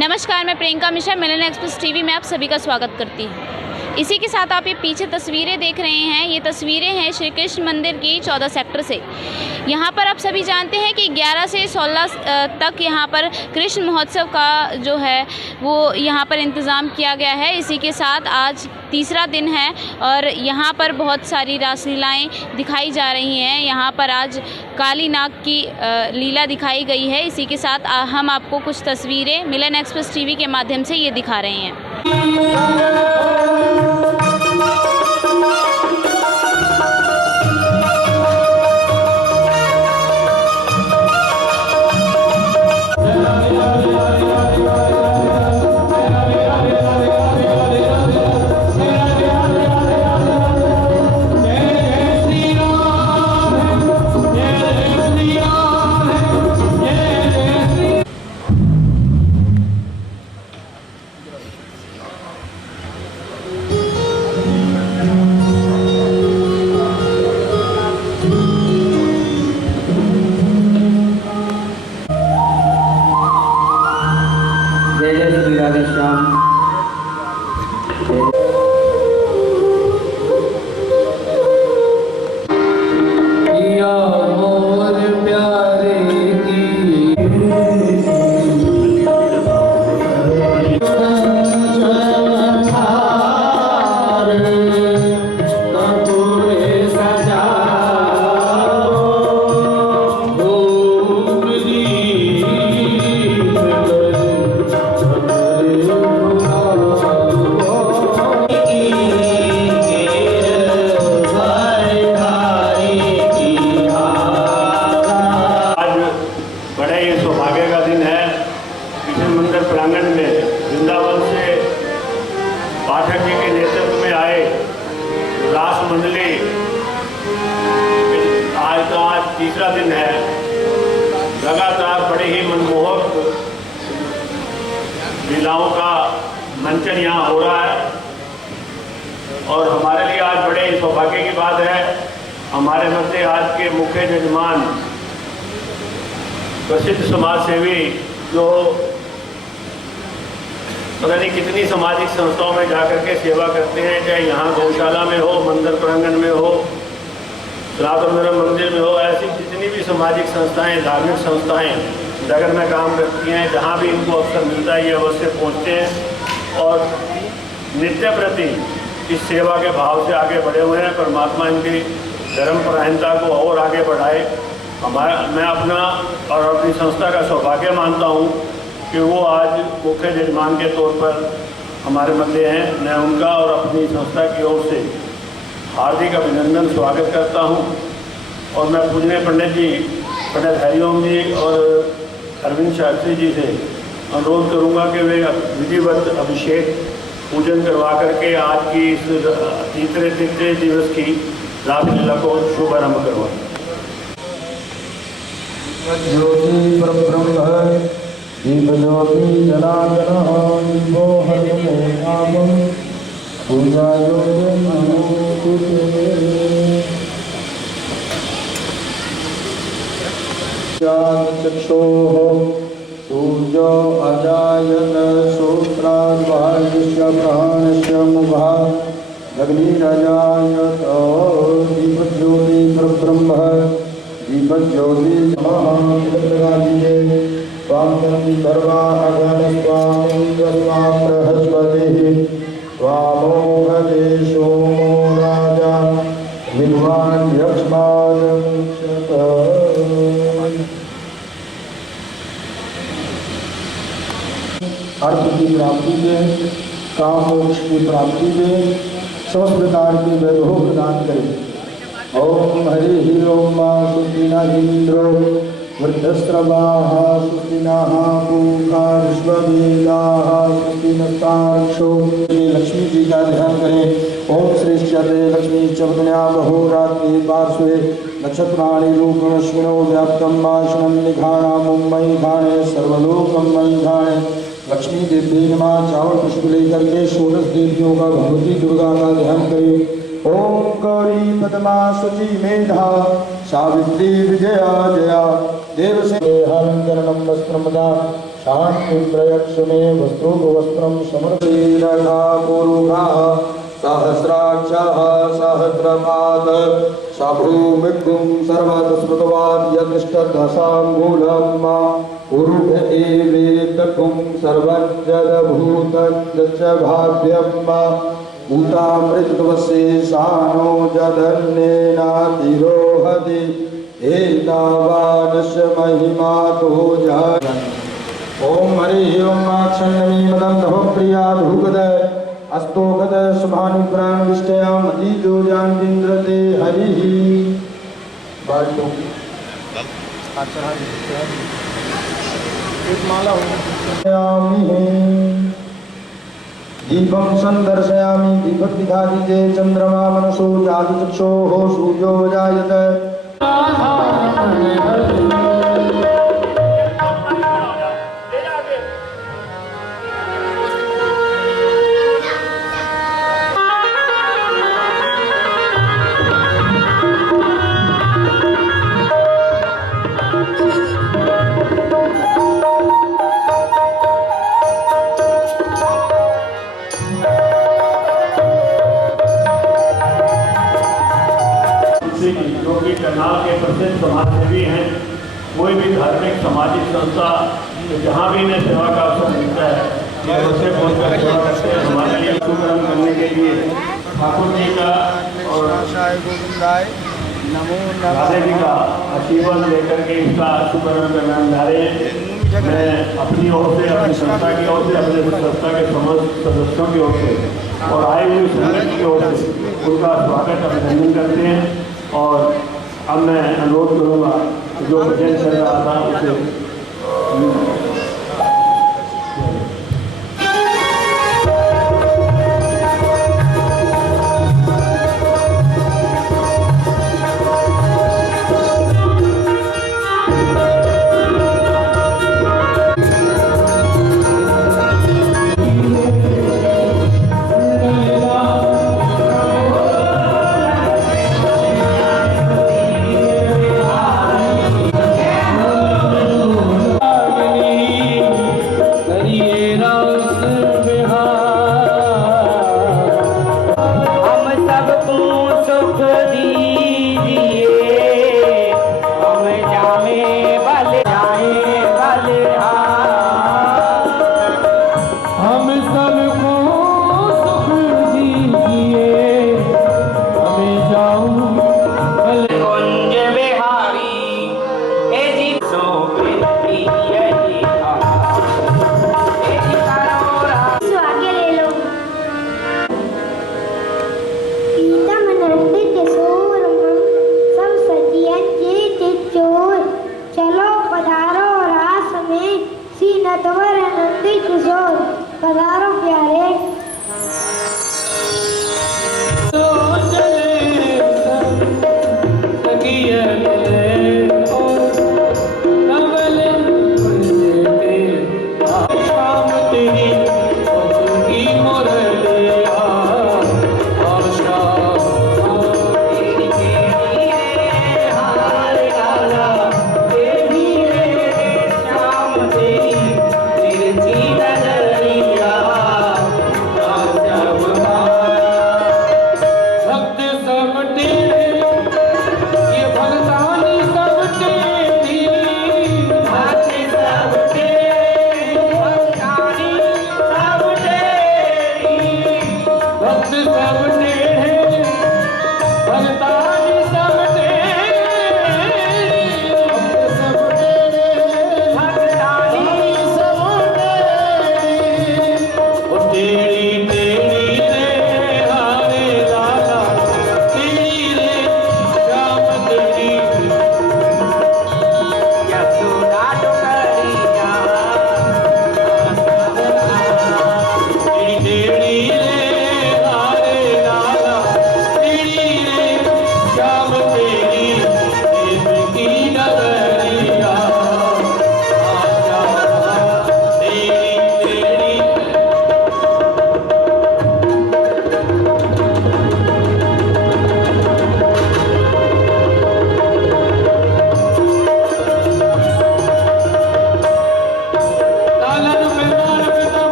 नमस्कार, मैं प्रियंका मिश्रा मिलन express TV में आप सभी का स्वागत करती हूँ। इसी के साथ आप ये पीछे तस्वीरें देख रहे हैं, ये तस्वीरें हैं श्री कृष्ण मंदिर की 14 सेक्टर से। यहाँ पर आप सभी जानते हैं कि 11 से 16 तक यहाँ पर कृष्ण महोत्सव का जो है वो यहाँ पर इंतज़ाम किया गया है। इसी के साथ आज तीसरा दिन है और यहाँ पर बहुत सारी रासलीलाएँ दिखाई जा रही हैं। यहाँ पर आज काली नाग की लीला दिखाई गई है। इसी के साथ हम आपको कुछ तस्वीरें मिलन एक्सप्रेस टीवी के माध्यम से ये दिखा रहे हैं। पाठक जी के नेतृत्व में आए रास मंडली आज तीसरा दिन है। लगातार बड़े ही मनमोहक लीलाओं का मंचन यहाँ हो रहा है और हमारे लिए आज बड़े सौभाग्य की बात है। हमारे मध्य आज के मुख्य यजमान प्रसिद्ध समाज सेवी जो पता नहीं कितनी सामाजिक संस्थाओं में जाकर के सेवा करते हैं, चाहे यहाँ गौशाला में हो, मंदिर प्रांगण में हो, राधा मंदिर में हो, ऐसी जितनी भी सामाजिक संस्थाएं, धार्मिक संस्थाएं नगर में काम करती हैं, जहाँ भी इनको अवसर मिलता है ये अवश्य पहुँचते हैं और नित्य प्रति इस सेवा के भाव से आगे बढ़े हुए हैं। परमात्मा इनकी धर्मपरायणता को और आगे बढ़ाए। मैं अपना और अपनी संस्था का सौभाग्य मानता हूँ कि वो आज मुख्य यजमान के तौर पर हमारे मध्य हैं। मैं उनका और अपनी संस्था की ओर से हार्दिक अभिनंदन स्वागत करता हूं और मैं पूजनीय पंडित जी, पंडित हरिओम जी और अरविंद शास्त्री जी से अनुरोध करूंगा कि वे विधिवत अभिषेक पूजन करवा करके आज की इस तीसरे दिवस की रासलीला को शुभारंभ करवाएं। ज्योति परब्रह्म दीपज्योति जनार्दनः दीपो हरिनामं पूजायोगे नमोस्तुते। चक्षुः सूर्यो अजायत श्रोत्राद्वार्यस्य प्राणस्य मुखात् अग्निरजायत। दीपज्योति परब्रह्म दीपज्योति स्वामी सर्वा अगन स्वामी स्वाम बृहस्पति स्वामो भजे सोमो राजा विद्वान यक्ष्मान अर्थ की प्राप्ति में, काम मोक्ष की प्राप्ति में समस्त प्रकार के वैभव प्रदान करें। ओम हरि ओम मां सुखिना इंद्रो वृद्धस्रवाः सुखिनः पूषा विश्ववेदाः सुखिनस्ताक्षो। लक्ष्मी जी का ध्यान करें। ओम श्रेष्ठते लक्ष्मी चवदन्या बहोरात्रि पार्श्वे नक्षत्राणि रूपमश्विनो व्याप्तं माशनं निघाना मुम्बई घाणे सर्वलोकं मयि घाणे। लक्ष्मी देवी नमः। चावल पुष्प लेकर के 16 देवियों का भगवती दुर्गा का ध्यान करें। ओम गौरी पद्मा शुचि मेधा सावित्री विजया जया देवसेहालंकरणं वस्त्रमदा शांति प्रयक्ष मे वस्त्रोपवस्त्रं समर्पयेरघा पुरुषः सहस्राक्षः सहस्रपाद सभूमिगुं सर्वतस्मृतवान् यदिष्टदशाङ्गुलं कुरुभ एवेतकुं सर्वं जडभूतं दश भाव्यं भूतामृतवशेषानो जदन्नेनातिरोहति एतावानस्य महिमा तो जय। ओम हरि ओम क्षण्णमी मदन्तः प्रिया धूपदय अस्तोगत शुभानुप्राण विष्टया मती जो जानतीन्द्रते हरिः बाटो एक माला हो दीपं संदर्शयामि दीपक दिखा दीजिए चंद्रमा मनसो जातु चक्षुः सूर्यो जायते जो कि करनाल के प्रसिद्ध समाजसेवी हैं। कोई भी धार्मिक सामाजिक संस्था जहाँ भी इन्हें सेवा का अवसर मिलता है ये उससे पहुँचकर सेवा करते हैं। हमारे लिए शुभकर्म करने के लिए ठाकुर जी का और राधे जी का आशीर्वाद लेकर के इसका शुभकर्म करना जा रहे हैं। मैं अपनी ओर से अपनी संस्था की ओर से अपने संस्था के समस्त सदस्यों की ओर से और आए हुए संगठन की ओर से उनका स्वागत अभिनंदन करते हैं। और अब मैं अनुरोध करूँगा जो भजन चल रहा था उसे पधारो प्यारे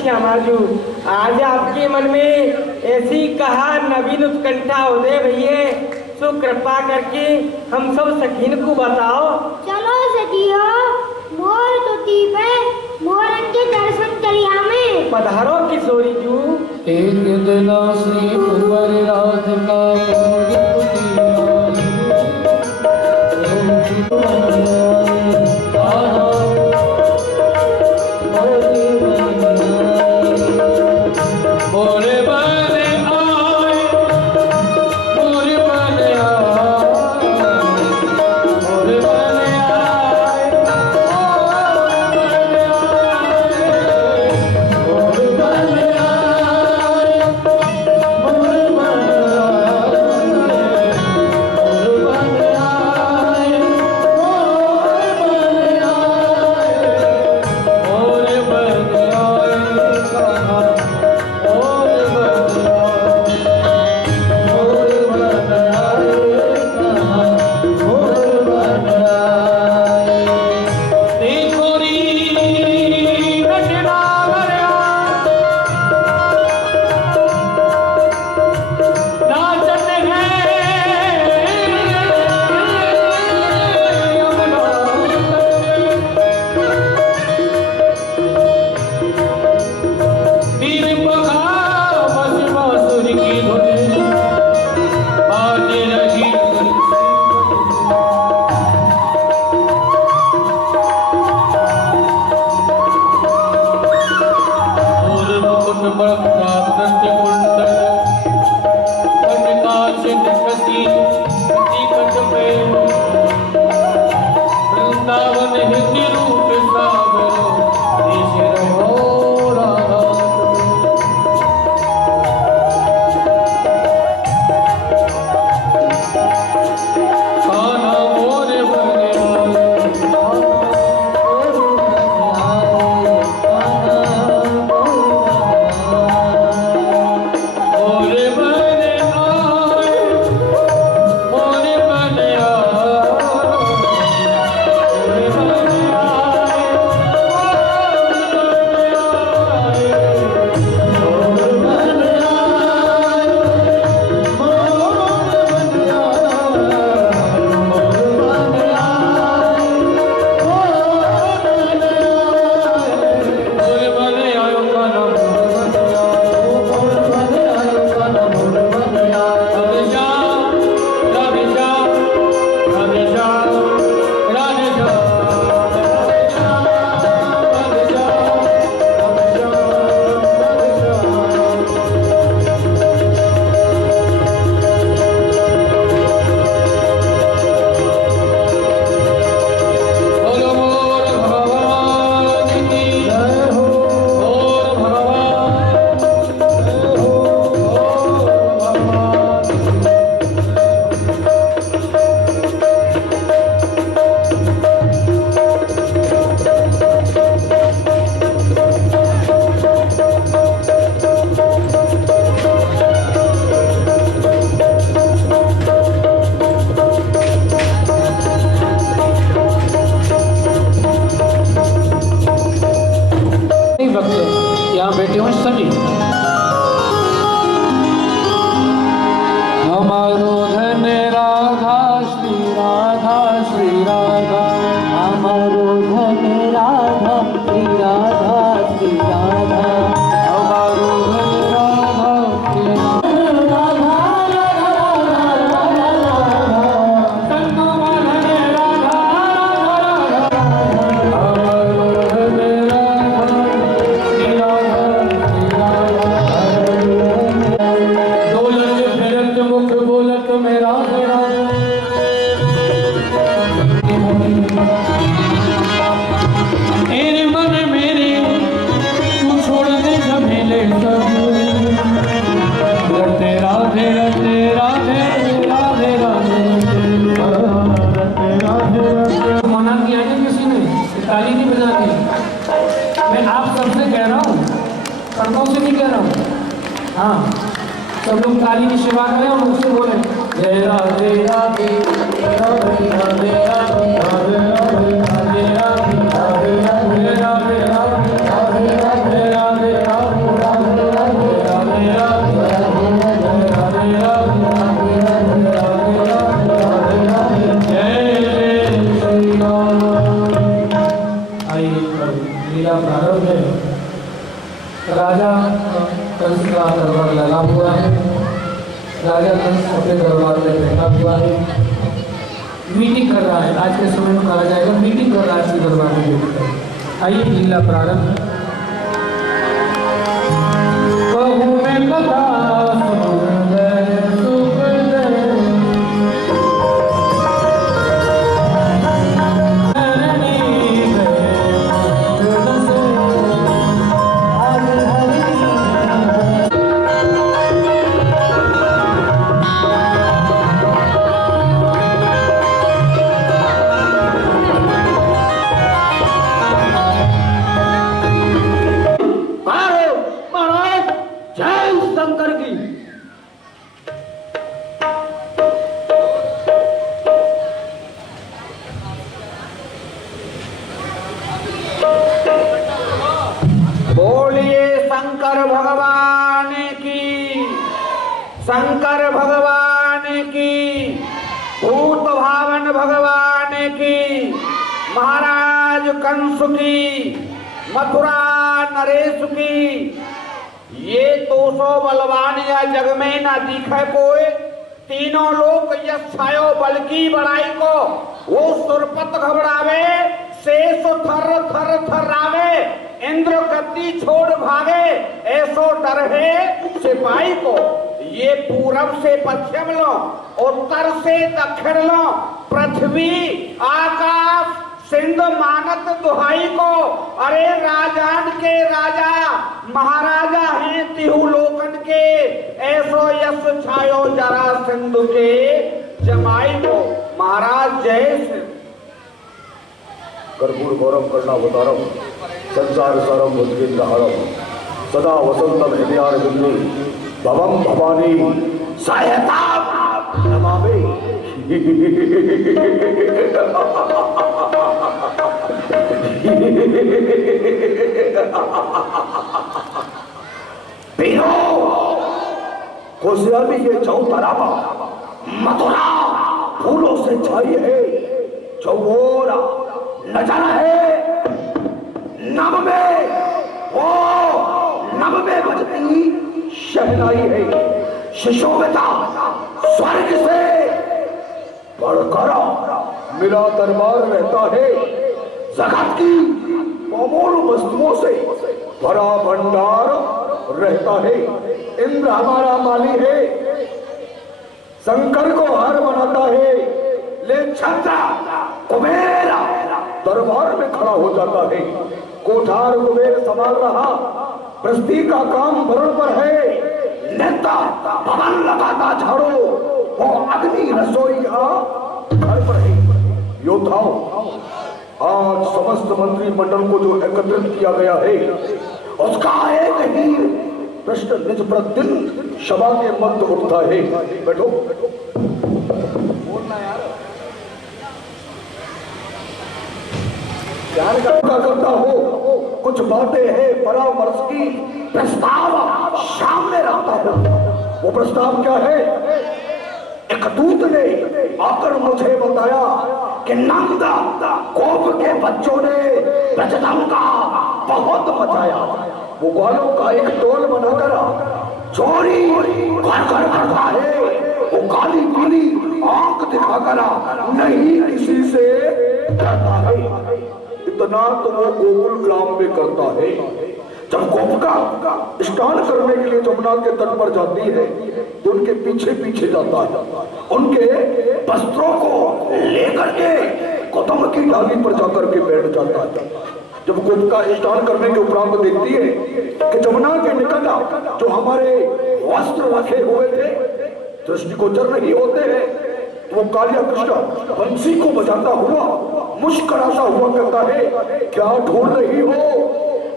श्यामाजू, आज आपके मन में ऐसी कहा नवीन उत्कंठा उदय भैया, सो कृपा करके हम सब सखीन को बताओ। चलो सखियो, मोर तुती पे मोरन के दर्शन करिया में। पधारो किशोरी जू। एक दिन श्री कुंवर राधिका यहाँ बैठे हुए सभी हमारो धन राधा श्री राधा श्री राधा, हमारो धन राधा श्री राधा श्री राधा, हमारो धन राधा श्री राधा ताली नहीं बजानी। मैं आप सबसे कह रहा हूँ, पर्दों से नहीं कह रहा हूँ। हाँ, सब लोग ताली की सेवा करें और मुझसे बोले जय राधे राधे राधे राधे राधे राधे राधे राधे राधे राधे राधे राधे राधे राधे राधे राधे। प्रारंभ है। राजा कंस का दरबार लगा हुआ है। राजा कंस अपने दरबार में बैठा हुआ है, मीटिंग कर रहा है। आज के समय में कहा जाएगा मीटिंग कर रहा है इसके दरबार में बैठकर। आइए लीला प्रारंभ। कहूँ मैं कथा शंकर भगवान की, भूत भावन भगवान की, महाराज कंस की, मथुरा नरेश की। ये 200 बलवान या जग में ना दिखे कोई, तीनों लोग यश छायो बल की बड़ाई को। वो सुरपत घबरावे, शेष थर थर थर्रावे, इंद्र गद्दी छोड़ भागे, ऐसो डर है सिपाही को। ये पूरब से पश्चिम लो, उत्तर से दक्षिण लो, पृथ्वी आकाश सिंध मानत दुहाई को। अरे राजान के राजा महाराजा हैं तिहु लोकन के, ऐसो यश छायो जरा सिंधु के जमाई को। महाराज जय सिंह। कर्पूर गौरव कर्णावतारम संसार सारम भुजगेन्द्रहारम सदा वसंतम हृदयारविंदे भवम भवानी सहायता नमामि। पीरो खुशियाली ये चौतरावा मथुरा फूलों से छाई है, चौबोरा नजारा है। नभ में वो नभ में बजती शहनाई है, शिशोभिता स्वर्ग से बढ़कर मेरा दरबार रहता है। जगत की अमूल वस्तुओं से भरा भंडार रहता है। इंद्र हमारा माली है, शंकर को हार बनाता है। ले छत्र कुबेर दरबार में खड़ा हो जाता है। कोठार कुबेर संभाल रहा, बस्ती का काम भरण पर है। नेता भवन लगाता झाड़ू, वो अग्नि रसोई का घर पर है। योद्धाओं, आज समस्त मंत्रिमंडल को जो एकत्रित किया गया है, उसका एक ही प्रश्न निज प्रतिदिन सभा के मध्य उठता है। बैठो करता हो, कुछ बातें हैं परामर्श की, प्रस्ताव सामने रखता हो। वो प्रस्ताव क्या है? एक दूत ने आकर मुझे बताया कि नंद गोप के बच्चों ने ब्रजदंगा बहुत मचाया। वो ग्वालों का एक टोल बनाकर चोरी करता है। वो काली पीली आंख दिखाकर नहीं किसी से डरता है। इतना तो वो गोकुल ग्राम में करता है। जब गोपिका स्नान करने के लिए जमुना के तट पर जाती है तो उनके पीछे पीछे जाता है। उनके वस्त्रों को लेकर के कदम की डाली पर जाकर के बैठ जाता है। जब गोपिका स्नान करने के उपरांत देखती है कि जमुना के निकट जो हमारे वस्त्र रखे हुए थे दृष्टिगोचर नहीं होते हैं, तो वो कालिया कृष्ण बंसी को बजाता हुआ मुस्कुराता हुआ कहता है, क्या ढूंढ रही हो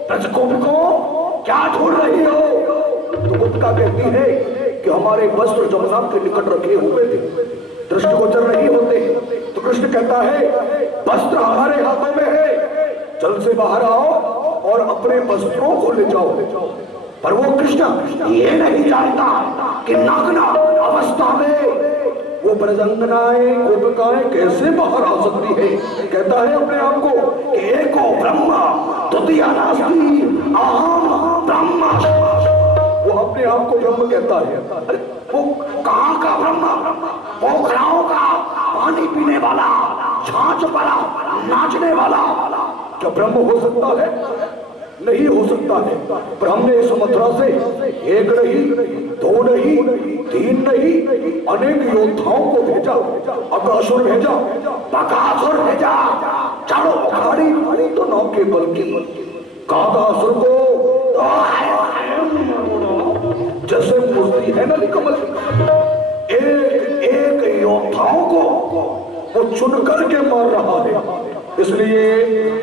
ब्रजगोपिको, क्या ढूंढ रही हो? तो गोपिका कहती है कि हमारे वस्त्र जमुना के निकट रखे हुए थे, दृष्टिगोचर नहीं होते। तो कृष्ण कहता है, वस्त्र हमारे हाथों में है, जल से बाहर आओ और अपने वस्त्रों को ले जाओ। पर वो कृष्ण ये नहीं जानता कि नग्न अवस्था में वो ब्रजंगनाएं गोपिकाएं कैसे बाहर आ सकती है? कहता है अपने आप को कि एको ब्रह्मा द्वितीया नास्ति अहम ब्रह्मास्मि। वो अपने आप को ब्रह्म कहता है। अरे वो कहाँ का ब्रह्मा? पोखराओं का पानी पीने वाला, छाछ वाला, नाचने वाला क्या ब्रह्म हो सकता है? नहीं हो सकता है। पर हमने इस मथुरा से एक नहीं, दो नहीं, तीन नहीं, अनेक योद्धाओं को भेजा। अकासुर भेजा, बकासुर भेजा, चलो उखाड़ी तो नौ के बल की। काकासुर को जैसे मूर्ति है नली कमल, एक एक योद्धाओं को वो चुन करके मार रहा है। इसलिए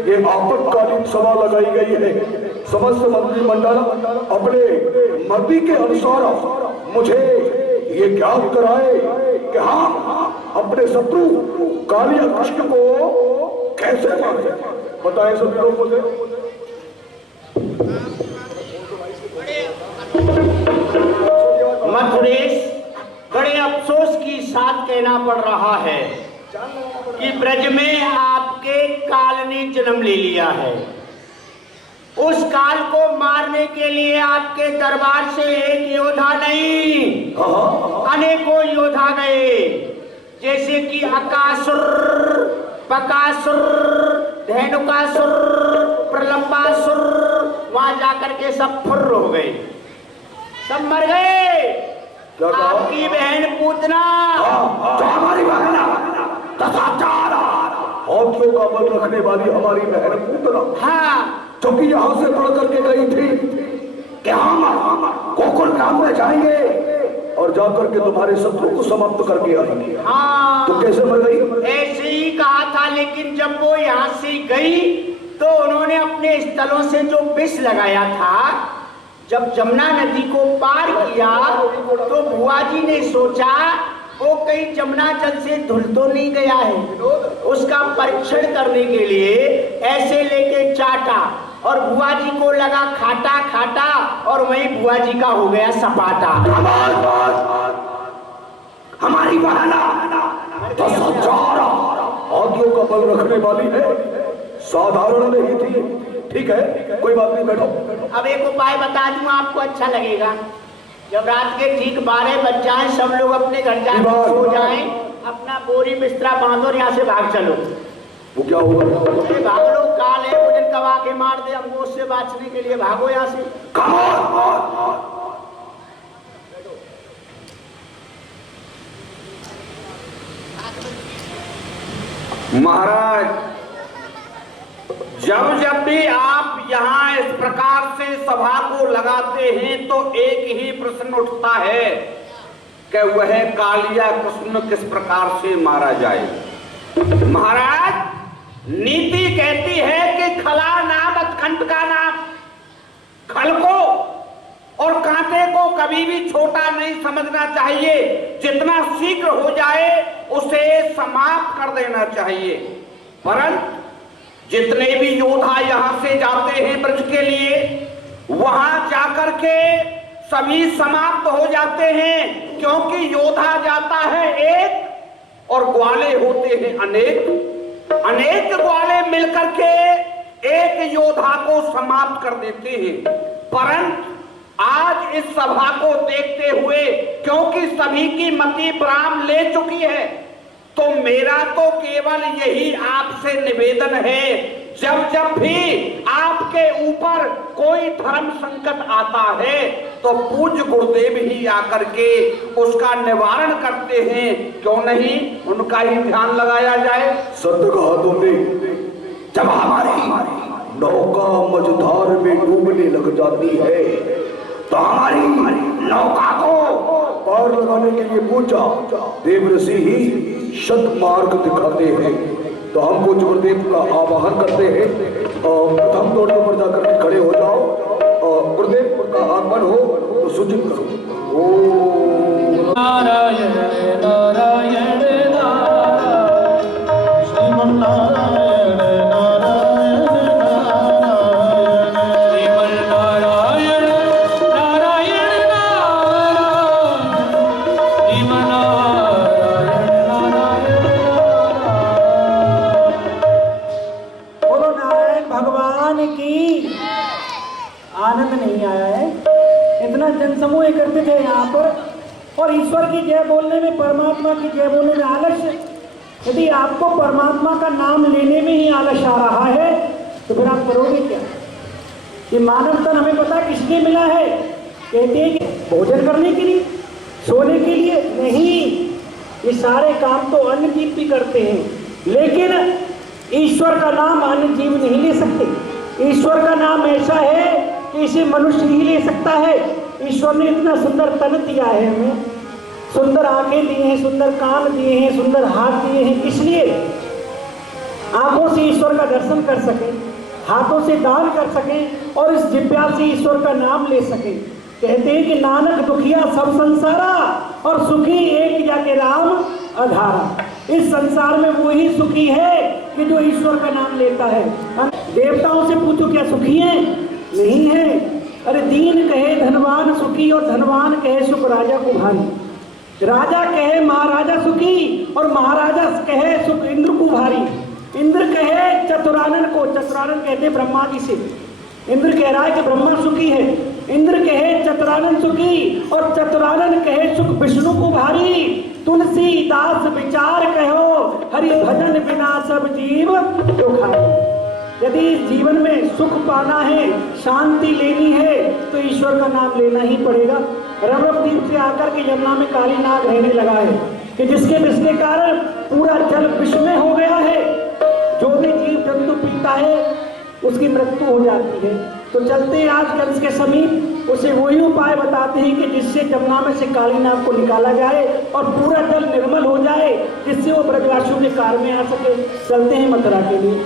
ये आपातकालीन सभा लगाई गई है। समस्त मंत्रिमंडल अपने मर्जी के अनुसार मुझे ये ज्ञात कराए कि हम अपने शत्रु कालिया कृष्ण को कैसे मारे। बताएं सभी लोग मुझे। मथुरेश, बड़े अफसोस की साथ कहना पड़ रहा है कि ब्रज में आपके काल ने जन्म ले लिया है। उस काल को मारने के लिए आपके दरबार से एक योद्धा नहीं, अनेकों योद्धा गए, जैसे कि अकासुर, बकासुर, धेनुकासुर, प्रलंबासुर। वहां जाकर के सब फुर्र हो गए, सब मर गए। आपकी बहन पूतना, हमारी बहन हाथियों का बल रखने वाली हमारी बहन पूतना, हाँ, क्योंकि यहाँ से बढ़ करके गई थी कि हम गोकुल ग्राम में जाएंगे और जाकर के तुम्हारे शत्रु को समाप्त करके आएंगे। हाँ, तो कैसे मर गई? ऐसे ही कहा था, लेकिन जब वो यहाँ से गई तो उन्होंने अपने स्थलों से जो विष लगाया था, जब जमुना नदी को पार किया तो बुआ जी ने सोचा वो कहीं जमुना जल से धुल तो नहीं गया है। उसका परीक्षण करने के लिए ऐसे लेके चाटा और बुआ जी को लगा खाटा खाटा, और वही बुआ जी का हो गया सपाटा। हमारी बहना 10,000 हाथियों का बल रखने वाली है, साधारण नहीं थी। ठीक है, कोई बात नहीं, बैठो। अब एक उपाय बता दूं, आपको अच्छा लगेगा। जब रात के ठीक 12 बज जाए, सब लोग अपने घर जाकर सो जाएं, अपना बोरी बिस्तरा बांधो और यहाँ से भाग चलो। वो क्या होगा? भाग लो, काल है, मुझे कवा के मार दे, हमको उससे बचने के लिए भागो यहाँ से। महाराज, जब भी आप यहाँ इस प्रकार से सभा को लगाते हैं तो एक ही प्रश्न उठता है कि वह कालिया कृष्ण किस प्रकार से मारा जाए। महाराज, नीति कहती है कि खला नाम कंठ का नाम। खल को और कांटे को कभी भी छोटा नहीं समझना चाहिए, जितना शीघ्र हो जाए उसे समाप्त कर देना चाहिए। परंतु जितने भी योद्धा यहाँ से जाते हैं ब्रज के लिए, वहां जाकर के सभी समाप्त हो जाते हैं, क्योंकि योद्धा जाता है एक और ग्वाले होते हैं अनेक। अनेक ग्वाले मिलकर के एक योद्धा को समाप्त कर देते हैं। परंतु आज इस सभा को देखते हुए, क्योंकि सभी की मति ब्राह्म ले चुकी है, तो मेरा तो केवल यही आपसे निवेदन है, जब भी आपके ऊपर कोई धर्म संकट आता है तो पूज्य गुरुदेव ही आकर के उसका निवारण करते हैं। क्यों नहीं उनका ही ध्यान लगाया जाए। सत्य कहा तुमने। जब हमारी नौका मझधार में डूबने लग जाती है तो हमारी नौका को पार लगाने के लिए पूछा देव ऋषि ही शत मार्ग दिखाते हैं। तो हम कुछ गुरुदेव का आवाहन करते हैं और प्रथम तौर पर जाकर के खड़े हो जाओ और गुरुदेव का आगमन हो तो सूचित करो। ओम नारायण नारायण नारायण श्रीमन नारायण नारायण नारायण श्रीमन नारायण नारायण नारायण श्रीमन नारायण आनंद नहीं आया है। इतना जनसमूह एकत्रित है यहाँ पर और ईश्वर की जय बोलने में, परमात्मा की जय बोलने में आलस्य। यदि आपको परमात्मा का नाम लेने में ही आलस्य आ रहा है तो फिर आप करोगे क्या? ये मानव तन हमें पता किसने मिला है? कहते हैं कि भोजन करने के लिए, सोने के लिए नहीं। ये सारे काम तो अन्य जीव भी करते हैं, लेकिन ईश्वर का नाम अन्य जीव नहीं ले सकते। ईश्वर का नाम ऐसा है कि इसे मनुष्य ही ले सकता है। ईश्वर ने इतना सुंदर तन दिया है हमें, सुंदर आंखें दी हैं, सुंदर कान दिए हैं, सुंदर हाथ दिए हैं। किस लिए? आंखों से ईश्वर का दर्शन कर सकें, हाथों से दान कर सकें और इस जिह्वा से ईश्वर का नाम ले सकें। कहते हैं कि नानक दुखिया सब संसारा और सुखी एक जाके राम आधारा। इस संसार में वही सुखी है कि जो ईश्वर का नाम लेता है। देवताओं से पूछो क्या सुखी हैं? नहीं है। अरे दीन कहे धनवान सुखी और धनवान कहे सुख राजा को भारी। राजा कहे महाराजा सुखी और महाराजा कहे सुख इंद्र को भारी। इंद्र कहे चतुरानन को, चतुरानन कहते ब्रह्मा जी से। इंद्र कह रहा है कि ब्रह्मा सुखी है। इंद्र कहे चतुरानन सुखी और चतुरानन कहे सुख विष्णु को भारी। तुलसीदास विचार कहो हरि भजन बिना सब जीव दुखाई। यदि इस जीवन में सुख पाना है, शांति लेनी है तो ईश्वर का नाम लेना ही पड़ेगा। रमणदीप से आकर के यमुना में काली नाग रहने लगा है कि जिसके कारण पूरा जल विषमय हो गया है। जो भी जीव जंतु पीता है उसकी मृत्यु हो जाती है। तो चलते हैं आज कंस के समीप, उसे वही उपाय बताते हैं कि जिससे यमुना में से काली नाग को निकाला जाए और पूरा जल निर्मल हो जाए, जिससे वो ब्रजवासियों के कार में आ सके। चलते हैं मथुरा के लिए।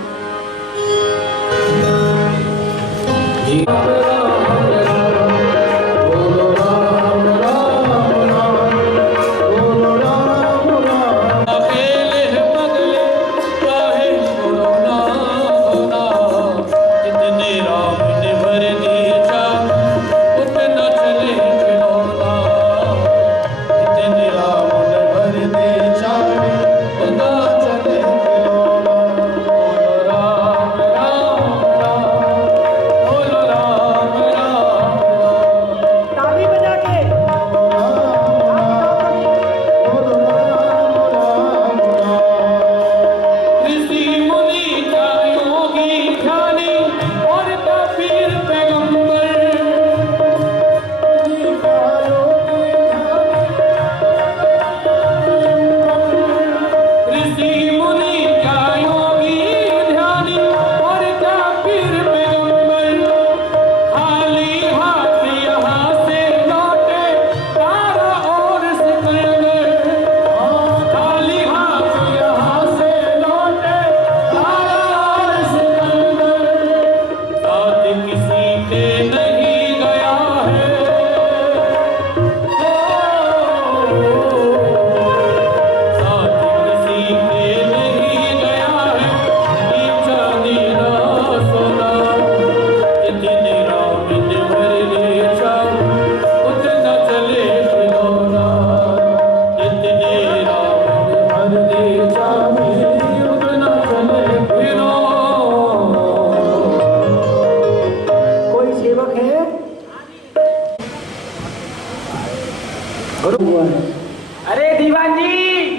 अरे दीवान जी,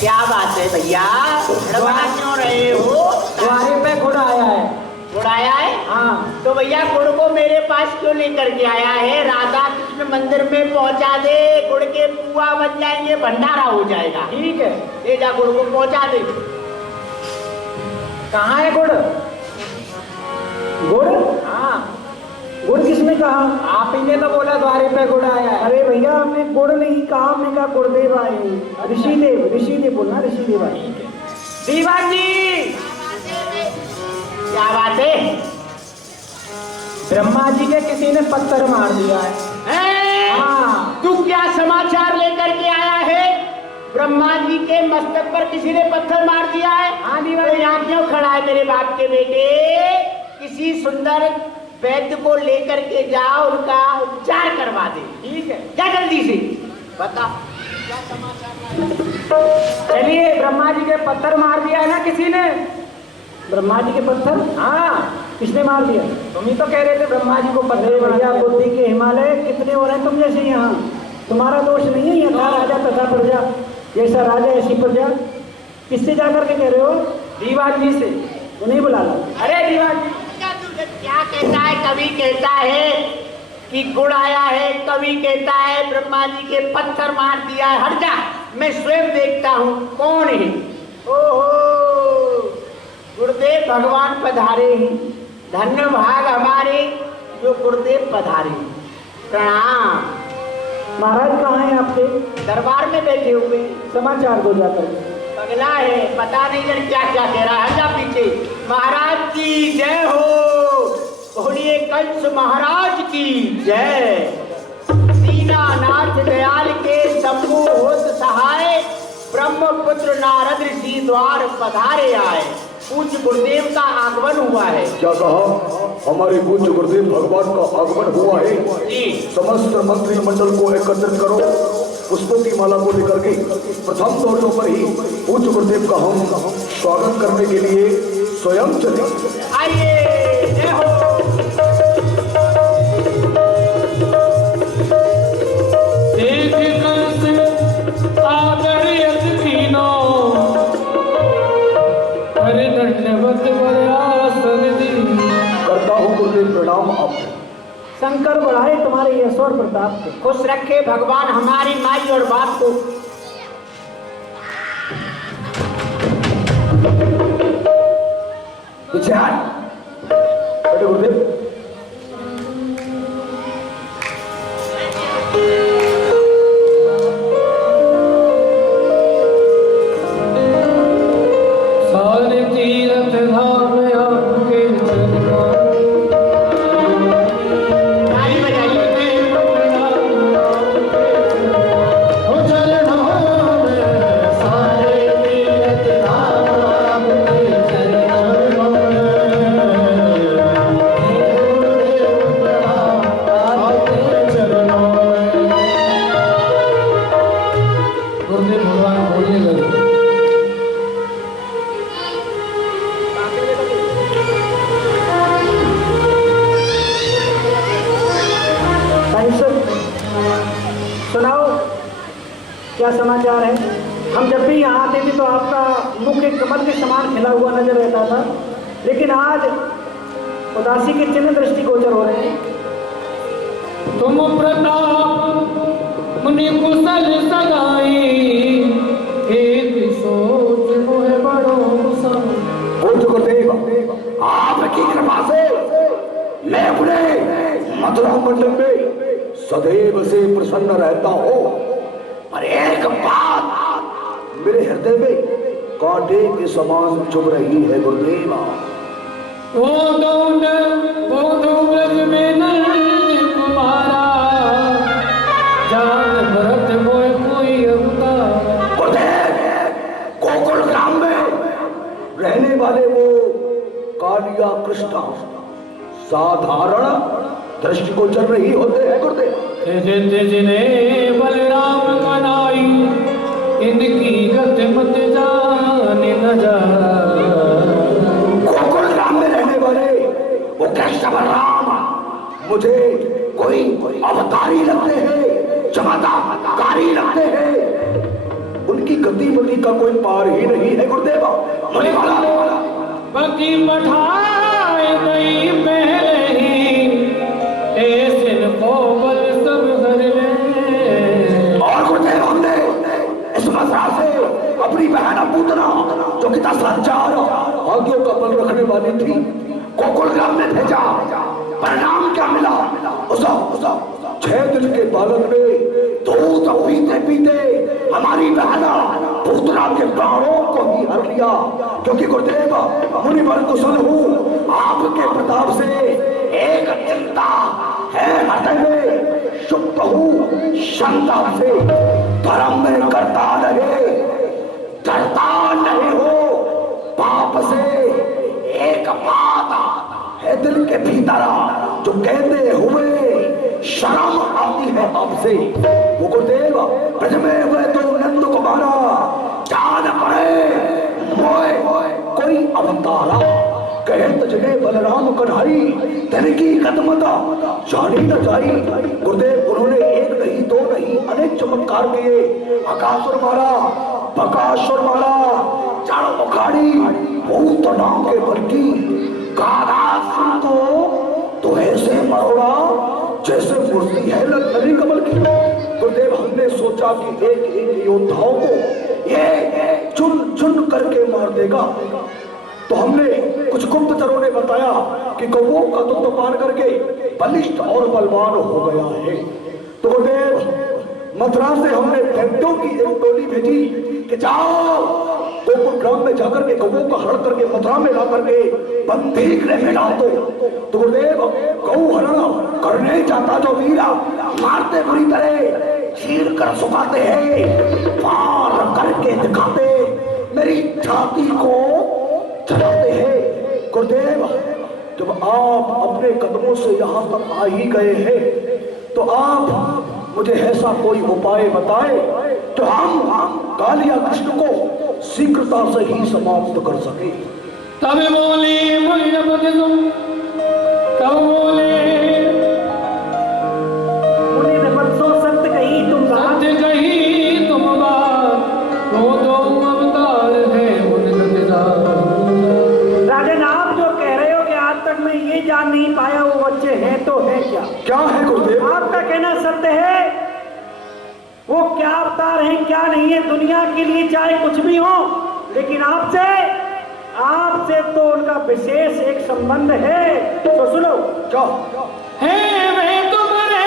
क्या बात है भैया, हड़बड़ा क्यों रहे हो? तुम्हारे पे घोड़ा आया है। घोड़ा आया है? हाँ। तो भैया गुड़ को मेरे पास क्यों लेकर के आया है? राधा कृष्ण मंदिर में पहुंचा दे, गुड़ के पुआ बन जाएंगे, भंडारा हो जाएगा। ठीक है, ले जा गुड़ को पहुंचा दे। कहाँ है गुड़? गुड़? हाँ, गुड़ किसने कहा? आप ही ने तो बोला द्वारे पे गुड़ आया है। अरे भैया हमने गुड़ नहीं कहा, हमने कहा गुरुदेव आए हैं। ऋषिदेव बोलना, ऋषिदेव आए। दीवान जी, क्या बात है? ब्रह्मा जी के किसी ने पत्थर मार दिया है। हाँ, तू क्या समाचार लेकर के आया है? ब्रह्मा जी के मस्तक पर किसी ने पत्थर मार दिया है? हाँ तो दीवान, यहाँ क्यों खड़ा है मेरे बाप के बेटे? किसी सुंदर वैद्य को लेकर के जाओ, उनका उपचार करवा दे। ठीक है, क्या जल्दी से बता क्या समाचार? चलिए, ब्रह्मा जी के पत्थर मार दिया है ना किसी ने, ब्रह्मा जी के पत्थर? हाँ, किसने मार दिया? तुम ही तो कह रहे थे ब्रह्मा जी को पत्थर भैया बुद्धि के हिमालय कितने और हैं तुम जैसे यहाँ। तुम्हारा दोष नहीं है, यहाँ था राजा तथा प्रजा, जैसा राजा ऐसी प्रजा। किससे जा करके कह रहे हो? दीवान जी से। तो नहीं बुला ला। अरे दीवान जी क्या कहता है? कवि कहता है कि गुड़ आया है, कवि कहता है ब्रह्मा जी के पत्थर मार दिया है। हट जा, मैं स्वयं देखता हूँ कौन है। ओहो, गुरुदेव भगवान पधारे ही, धन्य भाग हमारे जो गुरुदेव पधारे। प्रणाम। महाराज कहाँ हैं आपके? दरबार में बैठे हुए। समाचार दो जाकर। पगला है, पता नहीं जन क्या क्या कह रहा है। जा पीछे। महाराज की जय हो, बोलिए कंस महाराज की जय। दीनानाथ दयाल के शंभु होत सहाय, ब्रह्मपुत्र नारद ऋषि द्वार पधारे आए। पूज्य गुरुदेव का आगमन हुआ है। क्या कहा? हमारे पूज्य गुरुदेव भगवान का आगमन हुआ है। जी। समस्त मंत्रिमंडल को एकत्रित करो, पुष्पों की माला को लेकर के प्रथम तौर पर ही पूज्य गुरुदेव का हम स्वागत करने के लिए स्वयं चले। आइए, जय हो। करता हूँ गुरुदेव प्रणाम आपको। शंकर बढ़ाए तुम्हारे यश और प्रताप को। खुश रखे भगवान हमारी माई और बाप को। पीछे हट। बैठे गुरुदेव। सारे तीरथ धाम आपके चरणों ताली बजाइए। हो चरणों में, सारे तीरथ धाम आपके चरणों में। गुरुदेव प्रणाम आपके चरणों में। गुरुदेव भगवान बोलिए लगे। सुनाओ क्या समाचार है? हम जब भी यहाँ आते थे तो आपका मुख एक कमल के समान खिला हुआ नजर रहता था, लेकिन आज उदासी के चिन्ह दृष्टिगोचर हो रहे हैं। तुम प्रताप मुनि कुशल सगाई, एक सोच मोहे बड़ो सम। पूज्य गुरुदेव आपकी कृपा से मैं अपने मथुरा मंडल में सदैव से प्रसन्न रहता हूँ, पर एक बात मेरे हृदय में कांटे के समान चुभ रही है गुरुदेव। ओ दौड़ ओ ब्रज में नंद कुमारा, जान भरत मोय कोई अवतार। गुरुदेव गोकुल ग्राम में रहने वाले वो कालिया कृष्णा साधारण दृष्टिगोचर नहीं होते हैं गुरुदेव। जिने बलराम कनाई, इनकी गत मत जाने न जा। गोकुल ग्राम में रहने वाले वो कृष्ण बलराम मुझे कोई अवतारी लगते हैं, चमत्कारी लगते हैं। उनकी गतिविधि का कोई पार ही नहीं है गुरुदेव। बाकी पठाए गई पहले ही, ऐसे को बल सब हर ले। और गुरुदेव हमने इस मथुरा से अपनी बहन पूतना जो कि 10,000 आज्ञों का बल रखने वाली थी गोकुल ग्राम में भेजा। परिणाम क्या मिला? उस 6 दिन के बालक ने दूध पीते पीते हमारी बहन पूतना के प्राणों को ही हर लिया। क्योंकि गुरुदेव मुनिवर कुशल हूँ, आपके प्रताप से एक चिंता है हृदय में, शुद्ध हूँ क्षमता से, धर्म में करता रहे, डरता नहीं हो पाप से। एक बात है दिल के भीतर जो कहते हुए शर्म आती है आपसे। वो गुरुदेव ब्रज में हुए तो नंद कुमारा जान पड़े मोए को कोई अवतारा, कहत जने बलराम कन्हई, तिनकी कदमता जानी न जाई। गुरुदेव उन्होंने एक नहीं दो नहीं अनेक चमत्कार किए। आकासुर मारा, बकासुर मारा, चारों उखाड़ी, भूत नाम के बल की गादासुर तो ऐसे मरोड़ा जैसे मूर्ति है लली कमल की। गुरुदेव हमने सोचा कि एक एक योद्धाओं को ये चुन चुन करके मार देगा, तो हमने कुछ गुप्तचरों ने बताया कि कौवों का दूध पान करके बलिष्ठ और बलवान हो गया है। तो गुरुदेव मथुरा से हमने दैत्यों की एक टोली भेजी कि जाओ गोकुल ग्राम में जाकर के कौवों का हरण करके मथुरा में ला करके बंदी गृह में डाल दो। तो गुरुदेव गौ हरण करने जाता जो वीरा मारते बुरी तरह, चीर कर सुखाते हैं, पार करके दिखाते, मेरी छाती को चलाते हैं। गुरुदेव जब आप अपने कदमों से यहाँ तक आ ही गए हैं तो आप मुझे ऐसा कोई उपाय बताए तो हम कालिया कृष्ण को शीघ्रता से ही समाप्त कर सके। तब बोले तब बोले उन्हें नपत्सों सत्य कही तुम बात, सत्य कही तुम बात, वो दो अवतार है उनका। राजन आप जो कह रहे हो कि आज तक मैं ये जान नहीं पाया वो बच्चे हैं तो है क्या? क्या है गुरुदेव? आपका कहना सत्य है, वो क्या अवतार हैं क्या नहीं है दुनिया के लिए चाहे कुछ भी हो, लेकिन आपसे तो उनका विशेष एक संबंध है। तो सुनो क्या है मैं तुम्हारे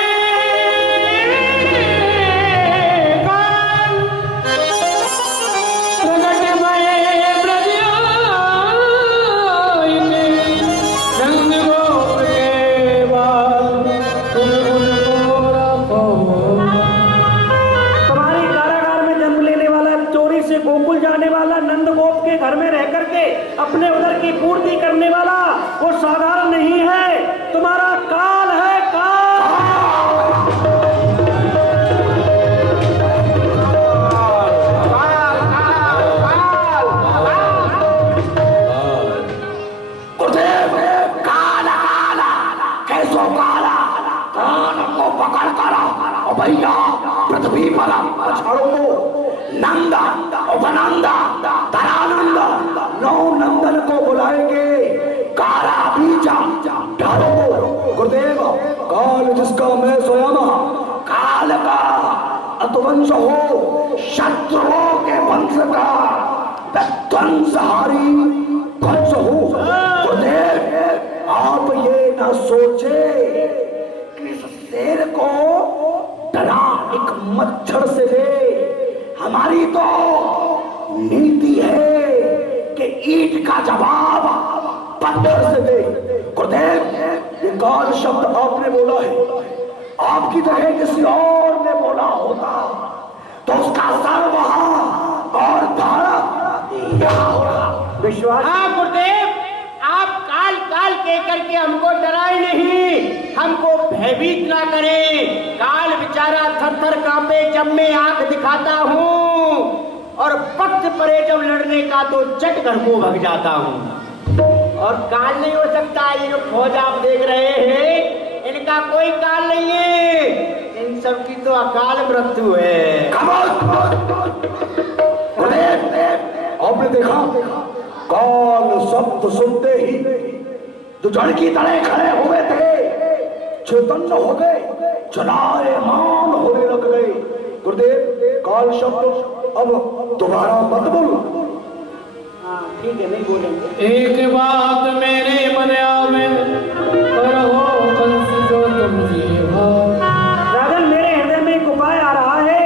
गोकुल जाने वाला नंद गोप के घर में रह करके अपने उधर की पूर्ति करने वाला वो साधारण नहीं है, तुम्हारा काल है काल। गुरुदेव काला काला कैसो काला कान को पकड़ कर भैया पृथ्वी पर पछाड़ो को नंदा उपनंदा तरानंदा नौ नंदन को बुलाएंगे, काला बीजा ढालो। गुरुदेव काल जिसका मैं स्वयं काल का अतवंश हो, शत्रुओं के वंश का ध्वंसहारी वंश हो। गुरुदेव आप ये न सोचे कि इस शेर को डरा एक मच्छर से दे, हमारी तो नीति है कि ईट का जवाब पत्थर से दे। गुरुदेव ये काल शब्द आपने बोला है, आपकी जगह किसी और ने बोला होता तो उसका सर वहां और धारा विश्वास। हाँ गुरुदेव आप काल काल कह करके हमको डराए नहीं, हमको भयभीत ना करें। काल बेचारा थर थर कांपे जब मैं आंख दिखाता हूँ, और वक्त पड़े जब लड़ने का तो चट घर को भग जाता हूँ। और काल नहीं हो सकता, ये जो फौज आप देख रहे हैं इनका कोई काल नहीं है, इन सब की तो अकाल मृत्यु है। आपने देखा काल शब्द सुनते ही जो जड़ की तरह खड़े हुए थे चैतन्य हो गए, चलायमान होने लग गए। गुरुदेव काल शब्द अब दोबारा मत बोलो। हाँ ठीक है नहीं बोलेंगे। एक बात मेरे मन आवे करो कंस जो तुम जीवा। राजन मेरे हृदय में एक उपाय आ रहा है,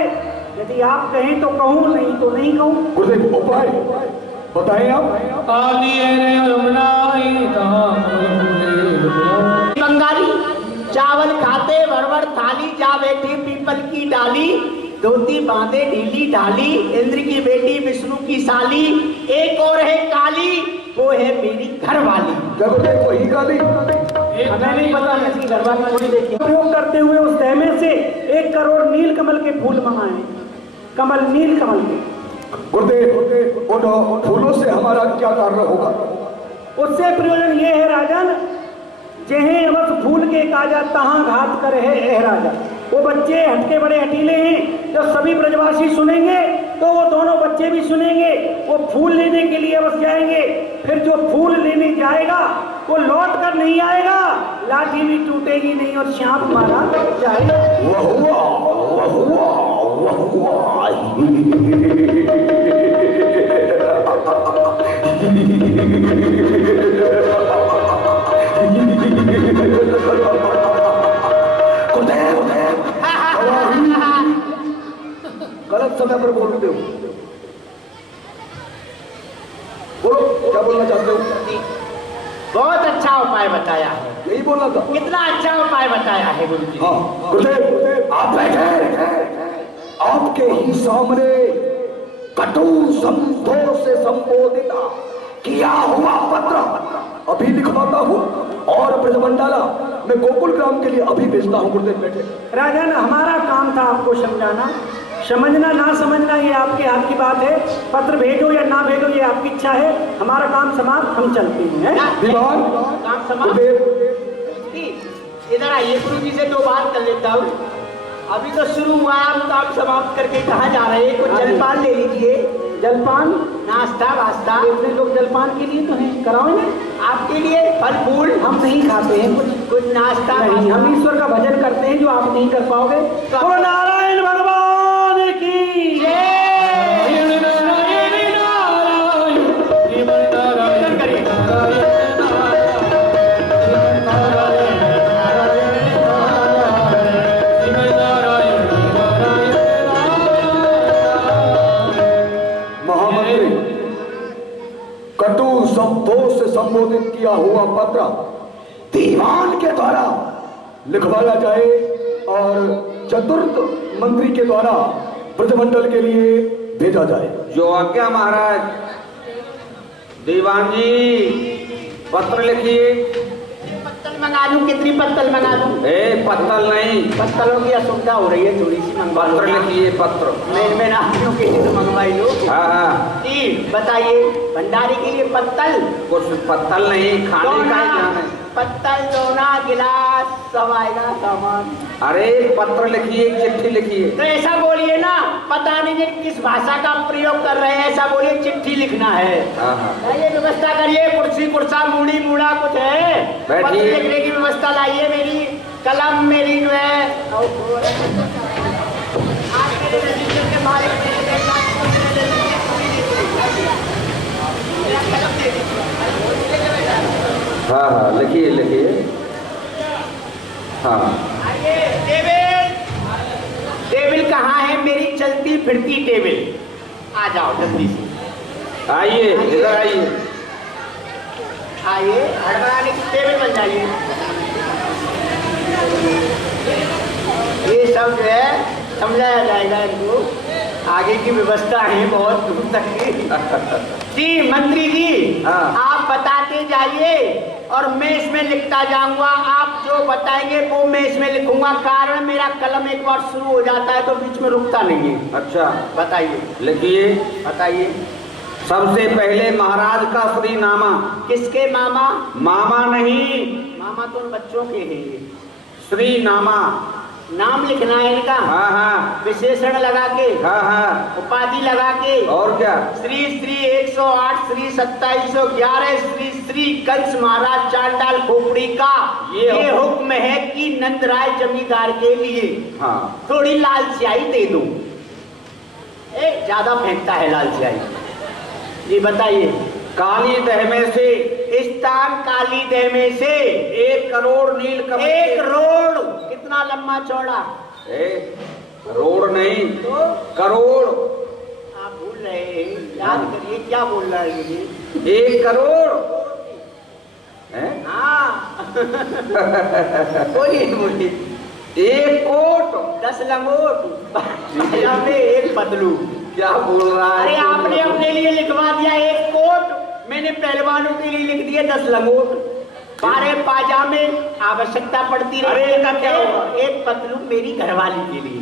यदि आप कहें तो कहूँ, नहीं तो नहीं कहूँ। गुरुदेव उपाय बताएं आप। बंगाली चावल खाते भरभर थाली, जा बैठी पीपल की डाली, धोती बांधे ढीली ढाली, इंद्र की बेटी विष्णु की साली, एक और है काली वो है मेरी घरवाली। गुरुदेव वही काली हमें नहीं पता, इसकी घरवाली कोई देखी। प्रयोग करते हुए उस तहमे से 1 करोड़ नील कमल के फूल मंगाए, कमल नील कमल के। गुरुदेव, उन फूलों से हमारा क्या कार्य होगा? उससे प्रयोजन ये है राजन, जहे बस फूल के काजा तहाँ घात करे है राजा। वो बच्चे हटके बड़े हटीले हैं, जब सभी ब्रजवासी सुनेंगे तो वो दोनों बच्चे भी सुनेंगे। वो फूल लेने के लिए बस जाएंगे, फिर जो फूल लेने जाएगा वो लौट कर नहीं आएगा, लाठी भी टूटेगी नहीं और सांप मारा जाएगा। गलत समय पर बोलते हो। बोलो, क्या बोलना चाहते हो? बहुत अच्छा उपाय बताया है। यही बोलना था। कितना अच्छा उपाय बताया है गुरु जी। हाँ गुरुदेव, आप बैठे। आपके ही सामने कटु शब्दों से संबोधित किया हुआ पत्र अभी लिखवाता हूँ और ब्रजमंडाला मैं गोकुल ग्राम के लिए अभी भेजता हूँ। गुरुदेव बैठे। राजन, हमारा काम था आपको समझाना, समझना ना समझना ये आपके हाथ की बात है। पत्र भेजो या ना भेजो ये आपकी इच्छा है। हमारा काम समाप्त, हम चलते हैं। दीवान, काम समाप्त। इधर आइए, गुरु जी से 2 बात कर लेता हूँ। अभी तो शुरू हुआ, हम काम समाप्त करके कहाँ जा रहे हैं? कुछ जलपान ले लीजिए। जलपान, नाश्ता वास्ता। इतने लोग जलपान के लिए तो हैं, कराओ ना। आपके लिए फल फूल हम नहीं खाते हैं कुछ नाश्ता नहीं। हम ईश्वर का भजन करते हैं जो आप नहीं कर पाओगे। बोलो नारायण भगवान की जय। कटु शब्दों से संबोधित किया हुआ पत्र दीवान के द्वारा लिखवाया जाए और चतुर्थ मंत्री के द्वारा ब्रजमंडल के लिए भेजा जाए। जो आज्ञा महाराज। दीवान जी, पत्र लिखिए। पत्तल मंगा लूं? कितनी पत्तल मंगा लूं? पत्तल नहीं, पत्तलों की असुविधा हो रही है, थोड़ी सी मंगवा लो। पत्र लिखिए, पत्र। मैं नाथियों के लिए तो मंगवाई लो। हाँ जी बताइए, भंडारे के लिए पत्तल? कुछ पत्तल नहीं, खाने का है। पत्तल, दोना, गिलास सब आएगा सामान। अरे पत्र लिखिए, चिट्ठी लिखिए। तो ऐसा बोलिए ना, पता नहीं किस भाषा का प्रयोग कर रहे हैं, ऐसा बोलिए चिट्ठी लिखना है। ये व्यवस्था करिए, कुर्सी कुर्सा मूड़ी मूड़ा कुछ है, पत्र लिखने की व्यवस्था लाइए। मेरी कलम, मेरी जो है आज मेरे रजिस्टर के मालिक हाँ लिखिए लिखिए। हाँ टेबल, टेबल कहाँ है? मेरी चलती फिरती टेबल। आ जाओ जल्दी से। आइए, इधर आइए। आइए, हड़बड़ाने की टेबल बन जाइए। ये सब जो है समझाया जाएगा इनको, आगे की व्यवस्था है बहुत दूर तक की। जी मंत्री जी, आप बताते जाइए और मैं इसमें लिखता जाऊंगा। आप जो बताएंगे वो मैं इसमें लिखूंगा। कारण मेरा कलम एक बार शुरू हो जाता है तो बीच में रुकता नहीं है। अच्छा बताइए। लिखिए। बताइए। सबसे पहले महाराज का श्री नामा। किसके मामा? मामा नहीं, मामा तो बच्चों के हैं। श्री नामा नाम लिखना है इनका। हाँ। विशेषण लगा के। हाँ। उपाधि लगा के। और क्या? श्री 108, श्री 2711, श्री कंस महाराज चांडाल खोपड़ी का ये हुक्म है कि नंदराय जमींदार के लिए थोड़ी लाल स्याही दे दो। ज्यादा फेंकता है लाल स्याही। जी बताइए। काली दह में से, स्थान काली दह में से 1 करोड़ नील कमल। 1 करोड़ कितना लंबा चौड़ा? करोड़ नहीं तो करोड़। आप भूल रहे हैं, याद करिए क्या बोल रहा है ये। 1 करोड़। हाँ बोलिए बोलिए। 1 कोट। 10 लंगोट। 1 पतलू। क्या बोल रहा है? अरे आपने अपने लिए लिखवा दिया 1 कोट, मैंने पहलवानों के लिए लिख दिया 10 लंगोट। 12 पाजामे आवश्यकता पड़ती रही। अरे क्या होगा? 1 पतलू मेरी घरवाली के लिए।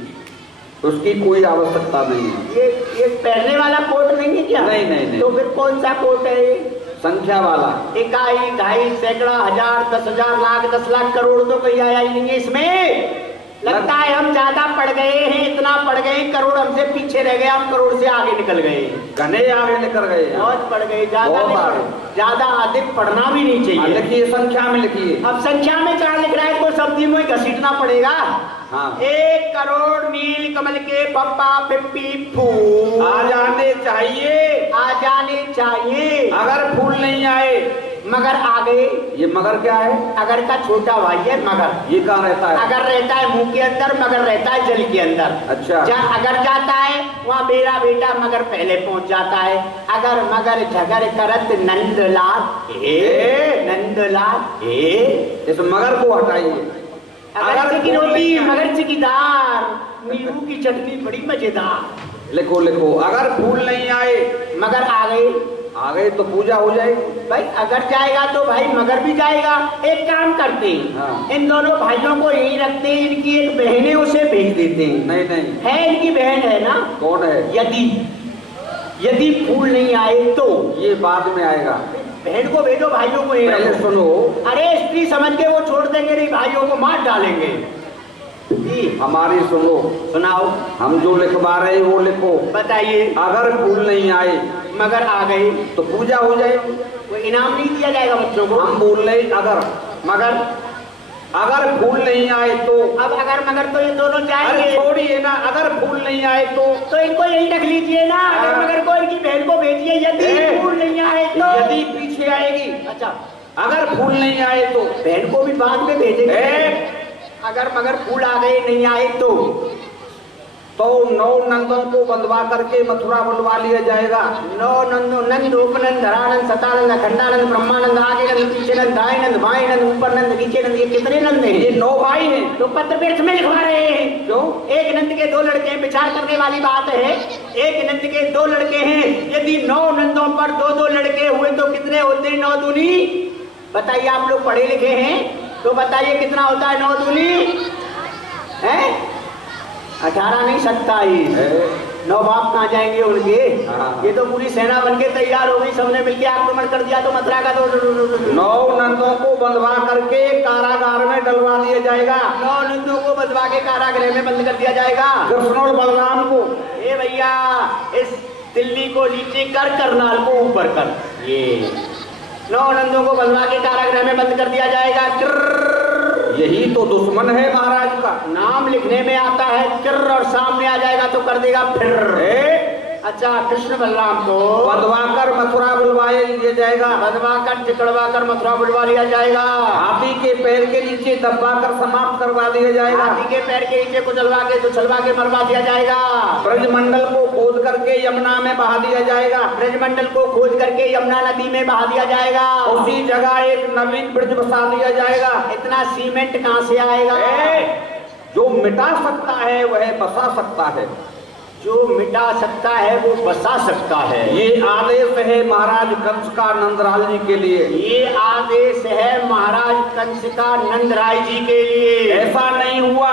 उसकी कोई आवश्यकता नहीं है। ये पहनने वाला कोट नहीं है क्या? नहीं नहीं नहीं। तो फिर कौन सा कोट है ये? संख्या वाला। इकाई, ढाई, सैकड़ा, हजार, 10,000, लाख, 10 लाख, करोड़ तो कोई आया ही नहीं है इसमें। लगता है हम ज्यादा पढ़ गए हैं, इतना पढ़ गए, करोड़ हमसे पीछे रह गए, हम करोड़ से आगे निकल गए, घने आगे निकल गए। बहुत पढ़ गए, ज्यादा अधिक पढ़ना भी नहीं चाहिए। लिखिए, संख्या में लिखिए। अब संख्या में क्या लिख रहा है, तो शब्दी में घसीटना पड़ेगा। हाँ। 1 करोड़ नील कमल के पप्पा पिप्पी फूल आ जाने चाहिए, आ जाने चाहिए। अगर फूल नहीं आए मगर आ गए। ये मगर क्या है? अगर का छोटा भाई है मगर। ये कहाँ रहता है? अगर रहता है मुंह के अंदर, मगर रहता है जल के अंदर। अच्छा। अगर जाता है वहाँ मेरा बेटा मगर पहले पहुँच जाता है। अगर मगर झगर करत नंदलाल नंदलाल इस मगर को हटाइए। अगर की रोटी मगरच की दाल, नींबू की चटनी बड़ी मजेदार। लिखो लिखो, अगर फूल नहीं आए मगर आ गए तो पूजा हो जाएगी। भाई अगर जाएगा तो भाई मगर भी जाएगा। एक काम करते हैं, हाँ। इन दोनों भाइयों को यही रखते हैं, इनकी एक बहन है उसे भेज देते हैं। नहीं नहीं है, इनकी बहन है ना। कौन है? यदि फूल नहीं आए तो ये बाद में आएगा। बहन को भेजो, भाइयों को यही पहले रखो। सुनो। अरे स्त्री समझ के वो छोड़ देंगे नहीं, भाइयों को मार डालेंगे। हमारी सुनो, सुनाओ। हम जो लिखवा रहे हैं वो लिखो। बताइए। अगर फूल नहीं आए मगर आ गए तो पूजा हो जाएगी। कोई इनाम नहीं दिया जाएगा बच्चों को। हम बोल रहे अगर, मगर अगर फूल नहीं आए तो। अब अगर मगर तो ये दोनों जाएंगे। छोड़िए ना, अगर फूल नहीं आए तो इनको यही रख लीजिए ना। अगर मगर को इनकी बहन को भेजिए, यदि फूल नहीं आए तो। यदि पीछे आएगी। अच्छा, अगर फूल नहीं आए तो बहन को भी बाद में भेजेंगे। अगर मगर फूल आ गए नहीं आए तो 9 नंदों को बंधवा करके मथुरा बुलवा लिया जाएगा। 9 नंदों, नंद, उपनंद, धरानंद, सतानंद, अखंडानंद, ब्रह्मानंद, आगे नंद, पीछे नंद, दाएं नंद, बाएं नंद, ऊपर नंद, नीचे नंद। ये कितने नंद हैं? ये 9 भाई हैं। तो पत्र व्यर्थ में लिखवा रहे हैं। क्यों? एक नंद के 2 लड़के हैं, विचार करने वाली बात है। एक नंद के 2 लड़के हैं, यदि 9 नंदों पर 2-2 लड़के हुए तो कितने होते हैं? 9 दूनी। बताइए, आप लोग पढ़े लिखे हैं तो बताइए कितना होता है 9 दूनी? है 18 नहीं, 27। 9 बाप कहाँ जाएंगे उनके? ये तो पूरी सेना बन के तैयार हो गई, सबने मिलकर आक्रमण कर दिया तो मथुरा का। तो 9 नंदों को बंधवा करके कारागार में डलवा दिया जाएगा। 9 नंदों को बंधवा के कारागृह में बंद कर दिया जाएगा। कृष्ण और बलराम को। ए भैया, इस दिल्ली को नीचे कर, करनाल को ऊपर कर। ये 9 नंदों को बंधवा के कारागृह में बंद कर दिया जाएगा। यही तो दुश्मन है महाराज का। नाम लिखने में आता है किर, और सामने आ जाएगा तो कर देगा फिर। अच्छा, कृष्ण बलराम को बंधवा कर मथुरा बुलवा लिया जाएगा। बंधवा कर, चिकड़वा कर मथुरा बुलवा लिया जाएगा। हाथी के पैर के नीचे दबा कर समाप्त करवा दिया जाएगा। हाथी के पैर के नीचे कुचलवा के, दुचलवा के मरवा दिया जाएगा। ब्रजमंडल को खोद करके यमुना में बहा दिया जाएगा। ब्रजमंडल को खोद करके यमुना नदी में बहा दिया जाएगा। उसी जगह एक नवीन ब्रिज बसा दिया जाएगा। इतना सीमेंट कहाँ से आएगा? जो मिटा सकता है वह बसा सकता है। जो मिटा सकता है वो बसा सकता है। ये आदेश है महाराज कंस का नंदलाल जी के लिए। ये आदेश है महाराज कंस का नंदराय जी के लिए। ऐसा नहीं हुआ,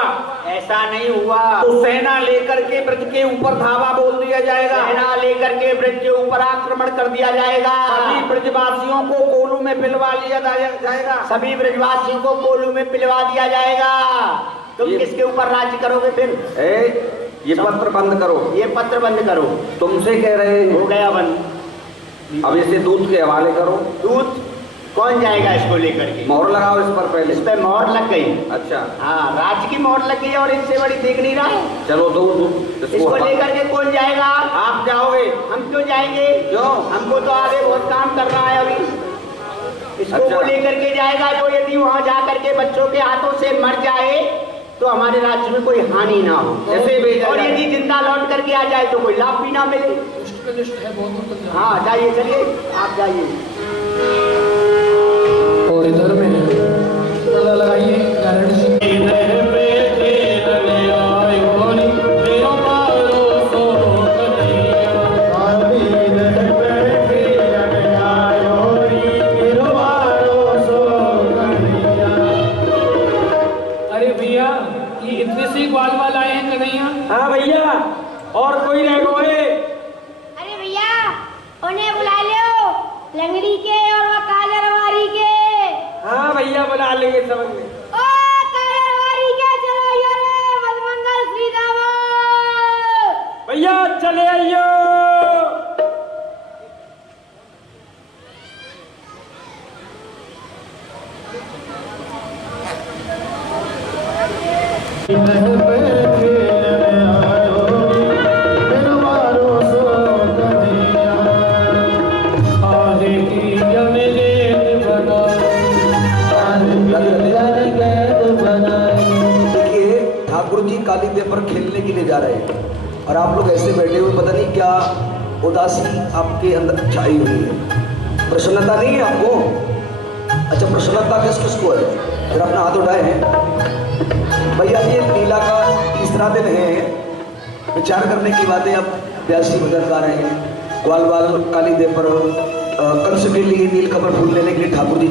ऐसा नहीं हुआ तो सेना लेकर के ब्रज के ऊपर धावा बोल दिया जाएगा। सेना लेकर के ब्रज के ऊपर आक्रमण कर दिया जाएगा। सभी ब्रजवासियों को कोलू में पिलवा लिया जाएगा। सभी ब्रजवासियों को कोलू में पिलवा दिया जाएगा। तुम किसके ऊपर राज्य करोगे फिर? ये पत्र बंद करो। ये पत्र बंद करो। तुमसे कह रहे हैं। हो गया बंद। अब इसे दूत के हवाले करो। दूत कौन जाएगा इसको लेकर के? मोहर लगाओ इस पर पहले। इस पे मोहर लग गई। अच्छा, हाँ, राज्य की मोहर लग गई और इससे बड़ी देख नहीं रहा है। चलो दो इसको लेकर के कौन जाएगा? आप जाओगे। हम क्यों जाएंगे? क्यों? हमको तो आगे बहुत काम करना है अभी। इसको अच्छा। वो लेकर के जाएगा जो यदि वहाँ जा करके बच्चों के हाथों से मर जाए तो हमारे राज्य में कोई हानि ना हो। ऐसे भेजा और जाए। यदि जिंदा लौट करके आ जाए तो कोई लाभ भी ना मिले। हाँ, जाइए, चलिए आप जाइए। और इधर में पर्दा लगाइए गारंटी जी। अरे भैया, ये इतने से ग्वाल वाल आए हैं कन्हैया? हाँ भैया, भैया बना लेंगे समझ में। ओ कायरवारी के चलो यार मलमंगल श्री राम भैया चले आइयो। ठाकुर जी काली देव पर खेलने के लिए जा रहे हैं और आप लोग ऐसे बैठे हुए, पता नहीं क्या उदासी आपके अंदर छाई हुई है। प्रसन्नता नहीं है आपको? अच्छा, प्रसन्नता किस किस को है? अगर अपना हाथ उठाए हैं भैया। ये लीला का तीसरा दिन है। विचार करने की बातें अब व्यासी भजन गा रहे हैं। ग्वाल बाल काली देव पर कंस के लिए नील कमल फूल लेने के लिए ठाकुर जी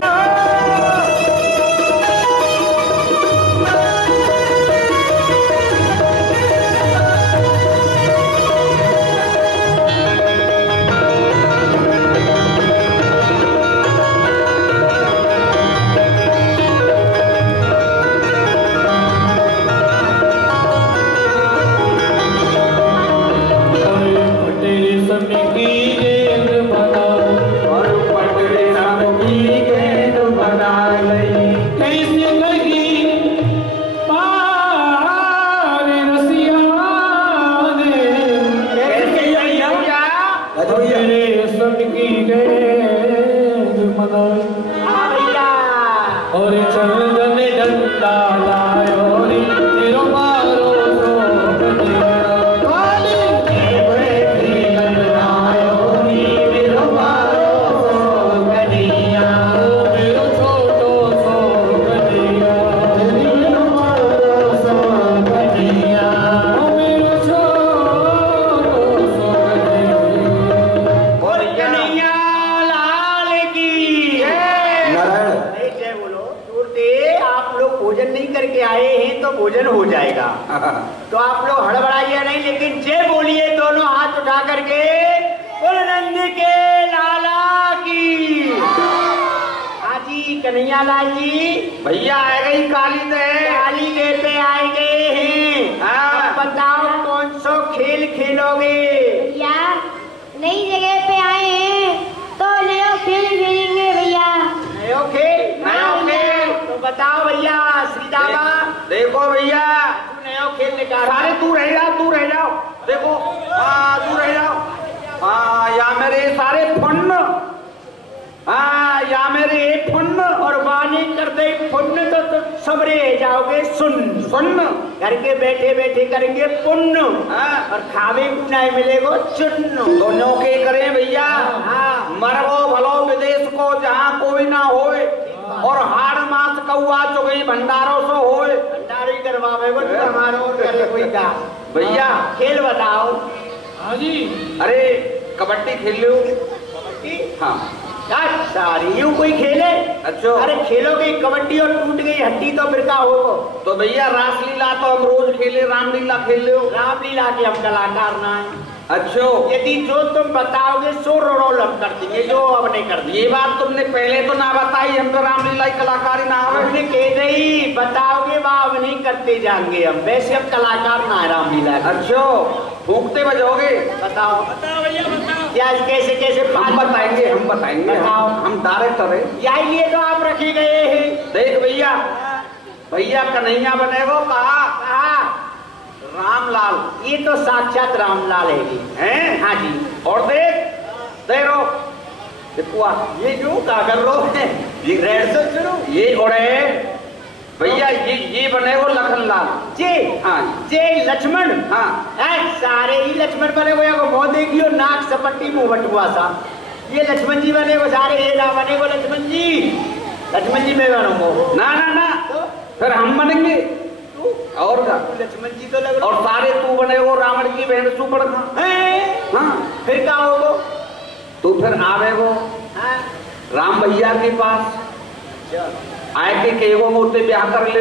भोजन हो जाएगा। तो आप लोग हड़बड़ाइए नहीं, लेकिन जय बोलिए दोनों हाथ उठा करके, बोल नंद के लाला की। हाँ जी कन्हैया लाल जी भैया आ गई काली देव। काली देव पे आए गए हैं। हाँ। अब बताओ कौन सा खेल खेलोगे? भैया नई जगह पे आए हैं तो नया खेल खेलेंगे भैया। नयो खेल? तो बताओ भैया श्री दामा। देखो भैया नयो खेल निकाल। सारे तू रह जाओ। देखो हाँ तू रह जाओ। हाँ या मेरे सारे फन्न। हाँ या मेरे फन्न और वाणी कर दे पुण्य तो सबरे जाओगे सुन घर के बैठे बैठे करेंगे पुण्य। हाँ। और खावे को नहीं मिलेगा चुन्न। दोनों के करें भैया। हाँ। मरबो भलो विदेश को जहाँ कोई ना होए, और हाड़ मास कौआ चुगई भंडारों से होए। भंडारी करवावे वो तो हमारो करे कोई का। भैया खेल बताओ। हाँ जी। अरे कबड्डी खेल लो। कबड्डी? हाँ सारी यूं कोई खेले? अच्छा। अरे खेलोगे कबड्डी और टूट गई हड्डी तो फिर क्या होगा? तो भैया रासलीला तो हम रोज खेले, रामलीला खेल लो। रामलीला के हम कलाकार ना है। अच्छा यदि जो तुम बताओगे सो रोल हम कर देंगे, जो अब नहीं कर देंगे। ये बात तुमने पहले तो ना बताई, हम तो रामलीला की कलाकारी ना आवे। हमने कह रही बताओगे अब नहीं करते जाएंगे हम, वैसे हम कलाकार ना है रामलीला। अच्छा फूंकते बजोगे? बताओ भैया बताओ क्या कैसे कैसे हम बताएंगे बताओ। हम डायरेक्टर है। यही लिए तो आप रखे गए हैं। देख भैया कन्हैया बनेगो। कहा रामलाल। ये तो साक्षात रामलाल है जी। हैं? हाँ जी। और देखो देखुआ ये जो कागर रो है ये रेड से शुरू ये ओढ़े भैया ये बनेगो लखनलाल जी। हाँ जे लक्ष्मण। हाँ सारे ही लक्ष्मण बने हुए को मुंह देखियो नाक सपट्टी मुंह बटुआ सा। ये लक्ष्मण जी बने को सारे, ये ना बने को लक्ष्मण जी में बनूंगा। ना तो फिर हम बनेंगे और का लक्ष्मण जी तो लग और सारे तू बनेगो रावण की बहन सुपड़खा। हाँ फिर क्या होगो? तू फिर आवेगो हाँ? राम भैया के पास आए के कहेगो मुझसे ब्याह कर ले।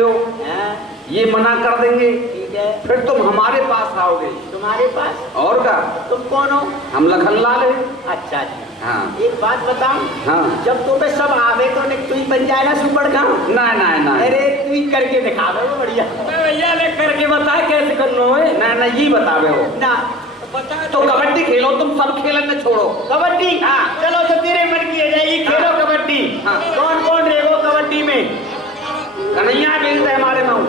ये मना कर देंगे। ठीक है। फिर तुम हमारे पास आओगे। तुम्हारे पास? और का तुम कौन हो? हम लखनलाल है। अच्छा जी। हाँ एक बात बताऊं, हाँ जब तो पे सब आवे तो ने तू ही बन जाए ना सुपर का। ना ना ना अरे तू ही करके दिखा दो वो बढ़िया। भैया ने करके बता कैसे करना है। ना ना ये बतावे हो ना तो कबड्डी खेलो, तुम सब खेलन न छोड़ो। कबड्डी, हाँ। चलो तो तेरे मन की है जाएगी, खेलो हाँ। कबड्डी। हाँ। कौन कौन रहेगो कबड्डी में? कन्हैया खेलते हैं हमारे नाम।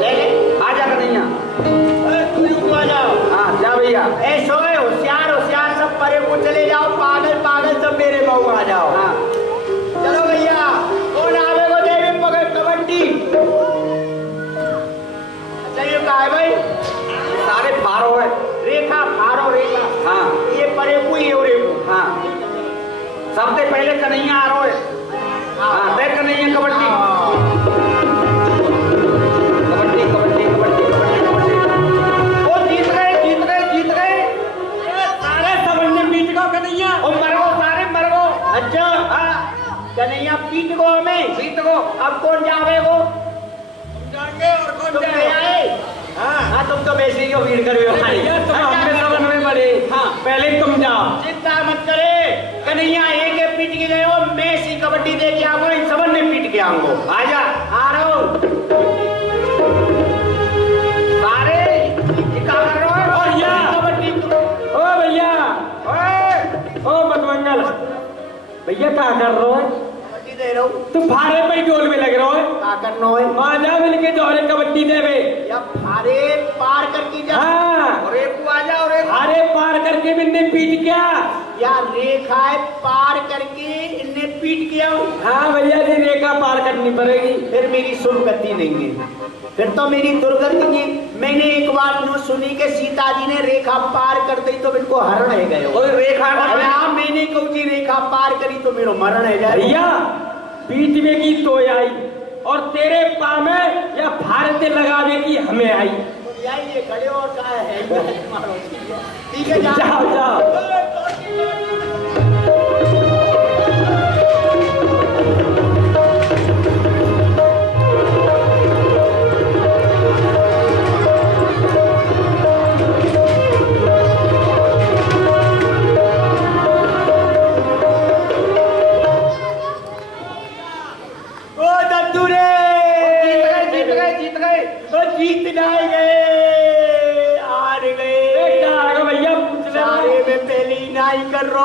ले ले आजा कन्हैया। तू यूं आ जाओ। हाँ जा भैया। ए सोए होशियार होशियार सब परे को चले जाओ, पागल पागल सब मेरे मऊ आ जाओ। हाँ चलो भैया, कौन आवेगो देवी मगर कबड्डी? अच्छा ये कहा है भाई? सारे फारो है। रेखा फारो रेखा। हाँ ये परे को ये और रेखो। हाँ सबसे पहले कन्हैया आ रहा है। हाँ देख कन्हैया कबड्डी कबड्डी कबड्डी कबड्डी कबड्डी कबड्डी। वो जीत गए जीत गए जीत गए। सारे सबने बीच को कन्हैया। ओ मरगो सारे मरगो। अच्छा हाँ कन्हैया पीट गो हमें। जीत गो। अब कौन जावेगो? जाएंगे और कौन तुम जाएगा? आए? हाँ तुम तो वैसे ही हो भीड़ कर भैया तुम हमने समझ में पड़े। हाँ पहले तुम जाओ। चिंता मत करे, कन्हैया एक एक पीट के गए हो, मैं सी कबड्डी दे के आऊंगा, इन सबन ने पीट के आऊंगा। आजा आ रहा हूँ। सारे ये क्या कर रहे हो? और या कबड्डी ओ भैया, ओ मतमंगल भैया क्या कर रहे हो? कबड्डी दे रहा हूँ। तुम फारे पे डोल में लग रहे हो। क्या करना है? आजा मिलके जोरे कबड्डी देवे। या फारे पार करके जा। हाँ और एक को आजा और एक फारे पार करके बिन्ने पीट क्या। या रेखा है पार करके इनने पीट किया हूँ। हाँ भैया जी रेखा पार करनी पड़ेगी। फिर मेरी सुरगति नहीं है, फिर तो मेरी दुर्गति है। मैंने एक बात नो सुनी कि सीता जी ने रेखा पार कर दी तो इनको हरण है गए। और रेखा और यहाँ मैंने कहूँ रेखा पार करी तो मेरो मरण है जाए। भैया पीट में की तो आई और तेरे पाँव में या फारते लगावे की हमें आई। ये खड़े और कहा है ठीक है जाओ जाओ। जीत नहीं गए, हार गए। भैया पूछ ले। सारे में पहले ही नहीं कर रो,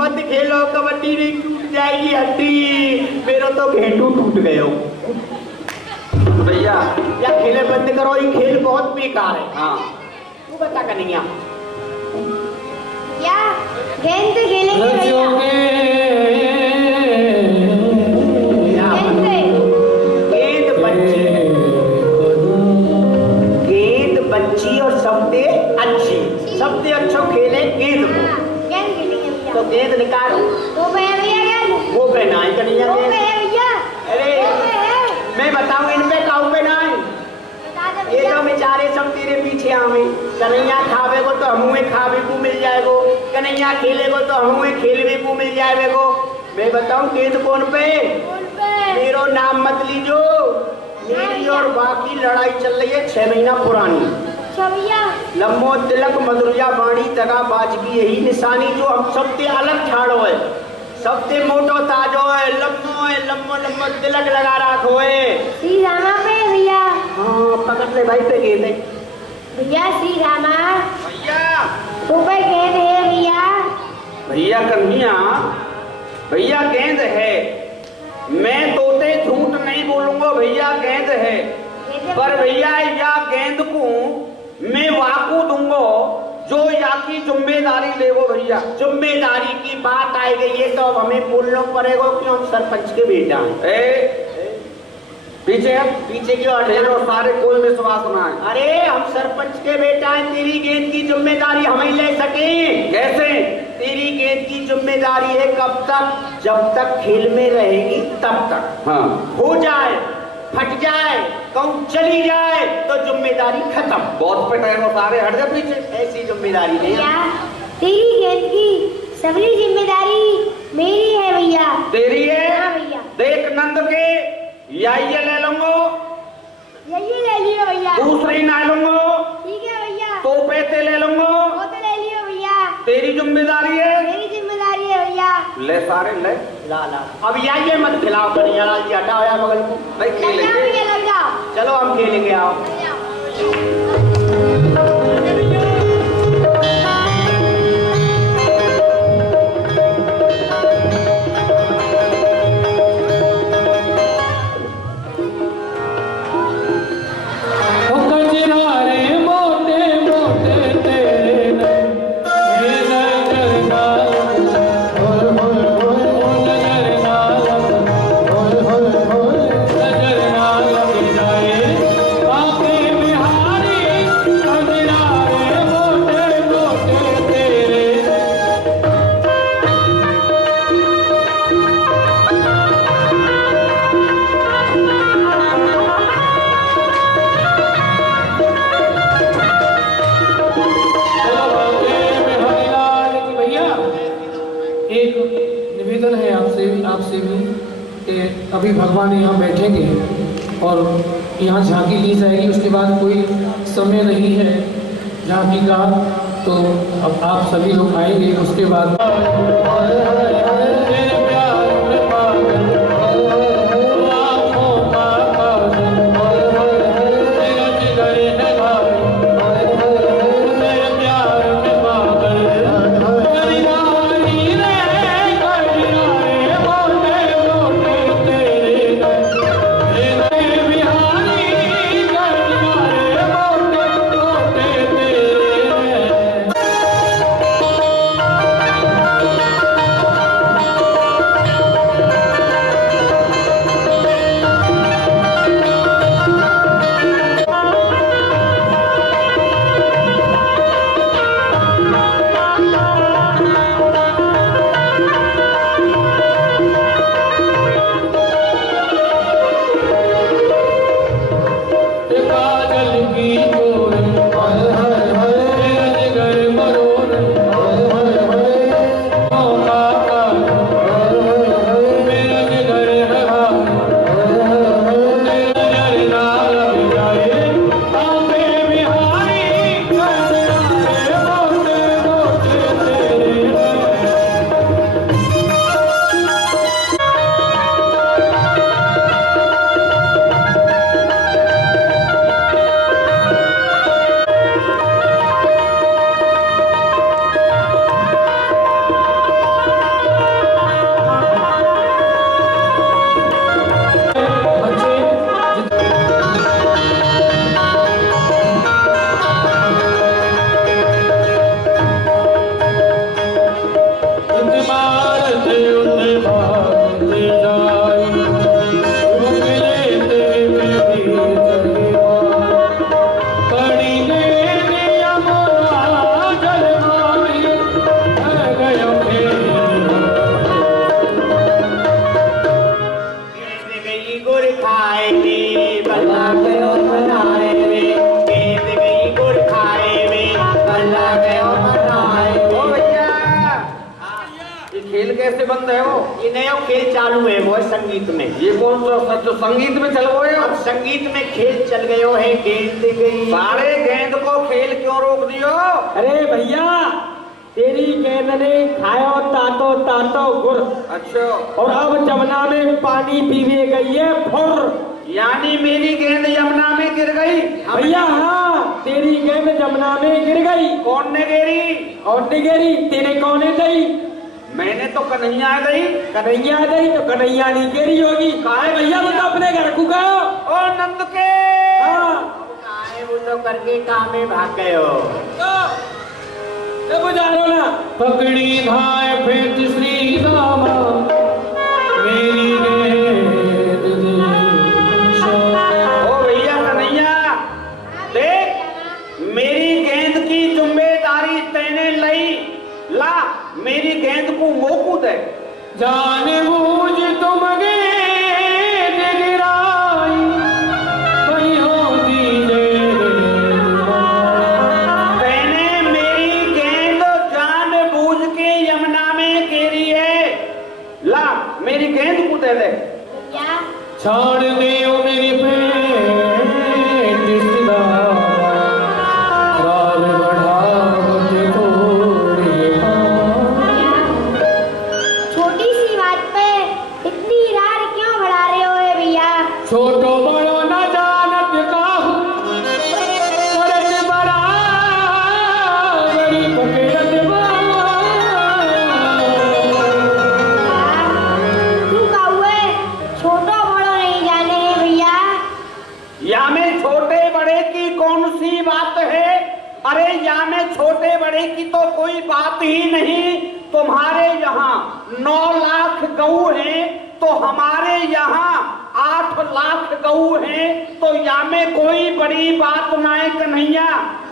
मत खेलो कबड्डी नहीं टूट जाएगी हड्डी। मेरा तो घेटू टूट गयो। भैया या खेले बंद करो, ये खेल बहुत बेकार है। हाँ तू बता कन्हैया। क्या गेंद खेलेंगे भैया? गेंद बच्ची, गेंद बच्ची और सबसे अच्छी, सबसे अच्छो खेले गेंद को। गेंद खेलेंगे भैया। तो गेंद निकालो। तो भैया गेंद वो पे नहीं कन्हैया तो गेंद। भैया अरे मैं बताऊं इन पे काऊ पे नहीं। बता दो ये भैया। तो बेचारे सब तेरे पीछे आवे। कन्हैया खावे को तो हमुए खावे को मिल जाएगो, कन्हैया खेले को तो हमुए खेलवे को मिल जाएगो। मैं बताऊं गेंद कौन पे? कौन पे? मेरो नाम मत लीजो, मेरी और बाकी लड़ाई चल रही है 6 महीना पुरानी। अच्छा भैया। लम्बो तिलक मधुरिया बाणी तगा बाज की यही निशानी जो हम सबसे अलग ठाड़ो है, सबसे मोटो ताजो है, लम्बो है, लम्बो लम्बो तिलक लगा रखो है। श्री रामा पे भैया। हाँ पकड़ ले भाई पे गेंद है। भैया श्री रामा भैया तो पे गेंद है भैया। भैया कन्हैया भैया गेंद है। मैं तोते झूठ नहीं बोलूंगा, भैया गेंद है। पर भैया या गेंद को मैं वाकू दूंगा जो या की जिम्मेदारी लेगो भैया। जिम्मेदारी की बात आई गई है तो अब हमें बोलना पड़ेगा कि हम सरपंच के बेटा हैं। पीछे पीछे क्यों हट तेरे जाओ? सारे कोई विश्वास ना है। अरे हम सरपंच के बेटा हैं, तेरी गेंद की जिम्मेदारी हम ही ले सके। कैसे? तेरी गेंद की जिम्मेदारी है कब तक? जब तक खेल में रहेगी तब तक। हाँ हो जाए, फट जाए, कहूँ चली जाए तो जिम्मेदारी खत्म। बहुत पिटाएगा सारे, हट जा पीछे। ऐसी जिम्मेदारी नहीं है। भैया तेरी गेंद की सभी जिम्मेदारी मेरी है भैया। तेरी है? हाँ भैया। देख नंद के या ये ले लूंगो, यही ले लियो भैया। दूसरी ना लूंगो, ठीक है भैया। तो पैसे ले लूंगो। वो तो ले लियो भैया। तेरी जिम्मेदारी है। मेरी जिम्मेदारी ले सारे ले। ला ला अब ये मत खिलाओ कन्हैया लाल जी, हटाओ यार बगल को। नहीं खेलेंगे। लग जाओ। चलो हम खेलेंगे, आओ। अभी भगवान यहाँ बैठेंगे और यहाँ झांकी ली जाएगी, उसके बाद कोई समय नहीं है झांकी का, तो अब आप सभी लोग आएंगे उसके बाद। कैसे बंद है वो? ये नया खेल चालू है वो संगीत में। ये कौन सा तो संगीत में चल गए? अब संगीत में खेल चल गए हो है, गेंद गई। सारे गेंद को खेल क्यों रोक दियो? अरे भैया तेरी गेंद ने खायो तातो तातो गुर। अच्छा। और अब जमुना में पानी पीवे गई है फुर। यानी मेरी गेंद यमुना में गिर गई? भैया हाँ, तेरी गेंद जमुना में गिर गई। कौन ने गिरी? और ने गिरी तेरे कौन गई? मैंने तो कन्हैया गई। कन्हैया गई तो कन्हैया नहीं गिरी होगी। काहे भैया वो तो अपने घर को गए। ओ नंद के। हाँ वो तो करके काम में भाग गए हो। बुझारो ना पकड़ी धाय फेंट श्री रामा मेरी गेंद ओ भैया कन्हैया देख, मेरी गेंद की जिम्मेदारी तेने लई ला, मेरी गेंद को मोकू दे। जाने बूझ तुम गेंद गिराई कहीं होगी तेने मेरी गेंद जान बूझ के यमुना में गिरी है, ला मेरी गेंद को दे दे। छाड़ दे ओ मेरी पेट सिदा राल बढ़ावत थोड़ी। छोटी छोटो बड़ो न जानत काहू करत बराबरी पकड़त तू कौए छोटा बड़ा नहीं जाने हैं भैया। या में छोटे बड़े की कौन सी बात है? अरे या में छोटे बड़े की तो कोई बात ही नहीं। तुम्हारे यहाँ 9 लाख गऊ हैं तो हमारे यहाँ 8 लाख गऊ हैं, तो या में कोई बड़ी बात ना है कन्हैया।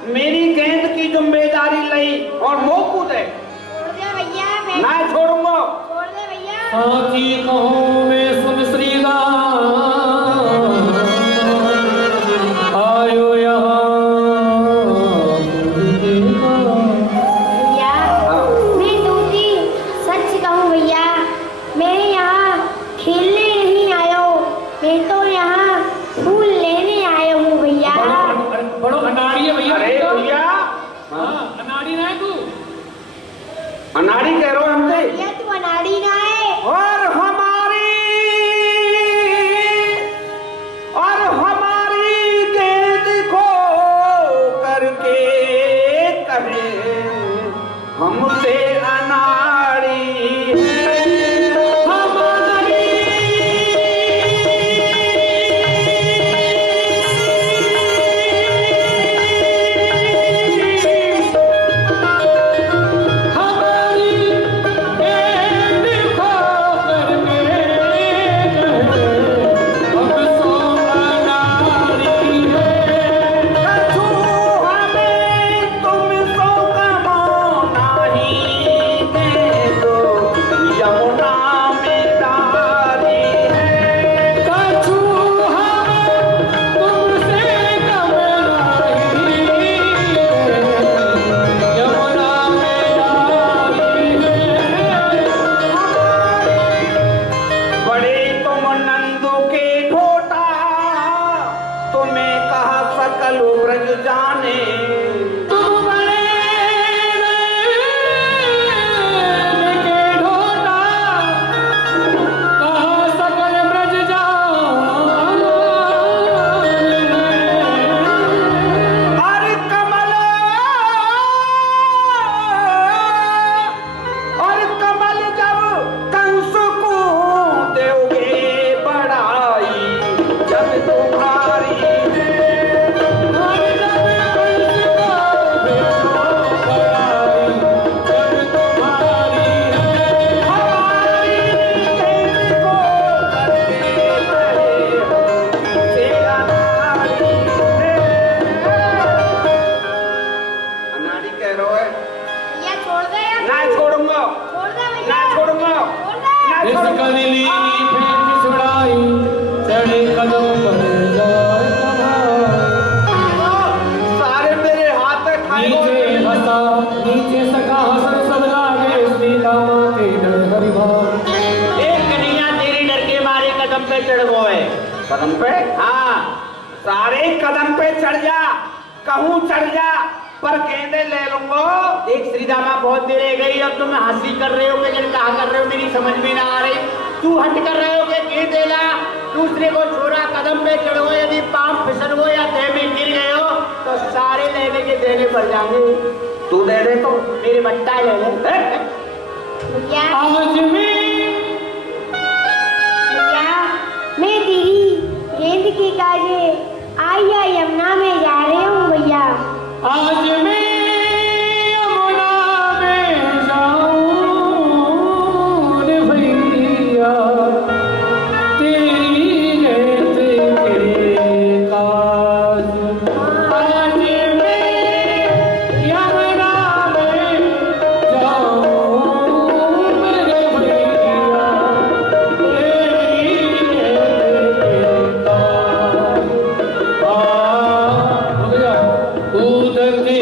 मेरी गेंद की जिम्मेदारी लई और मोह कूदे छोड़ दे भैया, मैं ना छोड़ूंगा। छोड़ दे भैया। साची कहूँ मैं सुन श्रीराम आयो यहाँ भैया मैं दूसरी सच कहूँ भैया, मैं यहाँ खेलने नहीं आया हूँ, मैं तो यहाँ फूल लेने आया हूँ भैया। बड़ो अनाड़ी है भैया। अरे भैया हाँ, अनाड़ी ना है तू। अनाड़ी कह रहे हो हमसे? भैया तू अनाड़ी ना है। और हमारी गेंद खो करके कहे हमसे अनाड़ी है हमारी। हमारी गेंद खो करके कहे हमसे अनाड़ी है। कछु हमें तुमको कमाना ही दे दो, यमुना में तारी है। कछु हमें तुमसे कमना ही यमुना में डाली है। बड़े तुम नंदू के ढोटा, तुम्हें कहा सकल ब्रज जाने। तुम बड़े के ढोटा कहा सकल ब्रज जाने। और कमल जब कंस को दोगे बड़ाई, जब तुम्हारी हमारी गेंद को करके कहे हमसे अनाड़ी है। अनाड़ी कह रहे हो है? भैया छोड़ दे यार। ना छोड़ूंगा, छोड़ दे ना भैया। छोड़ूंगा, छोड़ दे। ना इस छोड़ूंगा। कदली फेंक छुड़ाई चढ़े कदम पर जाए सारे मेरे हाथ में खाए नीचे हंसा नीचे सका हसन सब लागे सीता माँ के डर हरि भाव। एक कन्हैया तेरी डर के मारे कदम पे चढ़ गए। कदम पे? हाँ, सारे कदम पे चढ़ जा, कहूँ चढ़ जा, पर गेंदे ले लूंगा। एक श्रीदामा बहुत देर हो गई, अब तुम हंसी कर रहे हो कि कहा कर रहे हो मेरी समझ में ना आ रही। तू हट कर रहे हो कि गेंदे ला, दूसरे को छोड़ा, कदम पे चढ़ो, यदि पांव फिसल गो या देह में गिर गए हो तो सारे लेने के देने पड़ जाएंगे। तू दे दे तो मेरे बट्टा ले ले। भैया आज में भैया मैं तेरी गेंद के काजे आइया यमुना में जा रही हूँ भैया। आज मैं यमुना में जाऊं रे भैया तेरी गेंद के काज। आज मैं यमुना में जाऊं रे भैया तेरी गेंद के काज। कूदती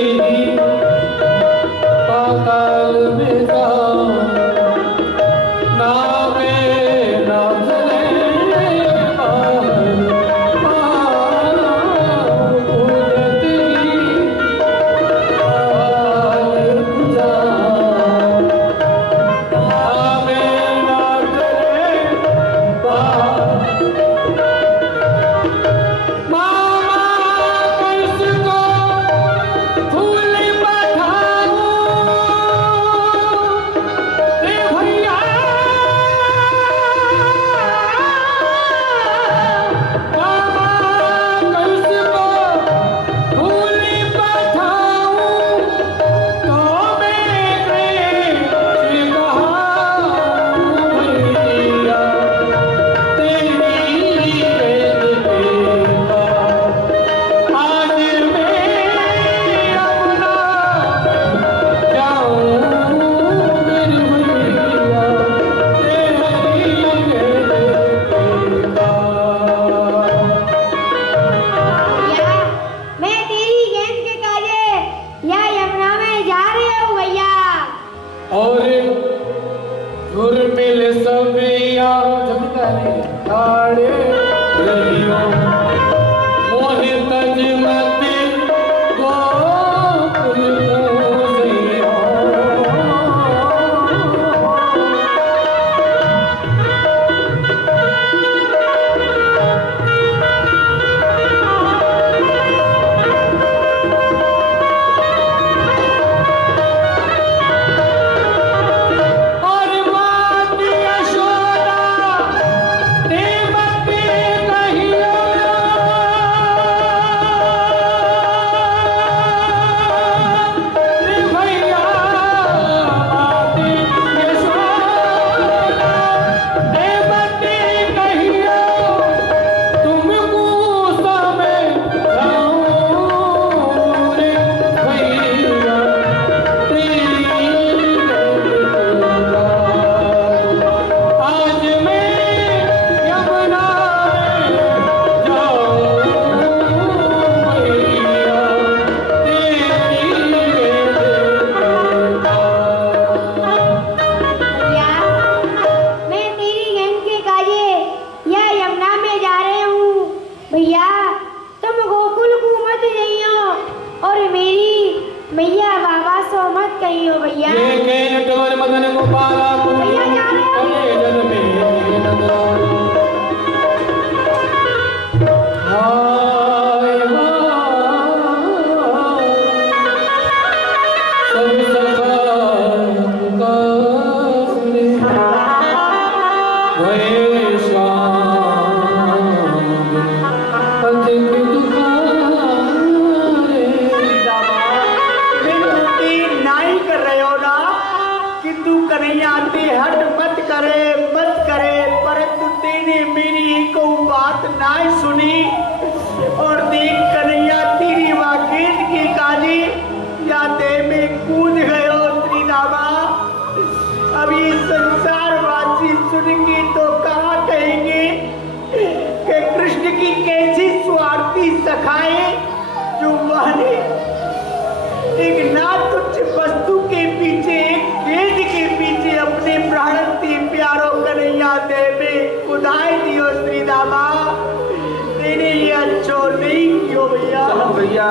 चलो भैया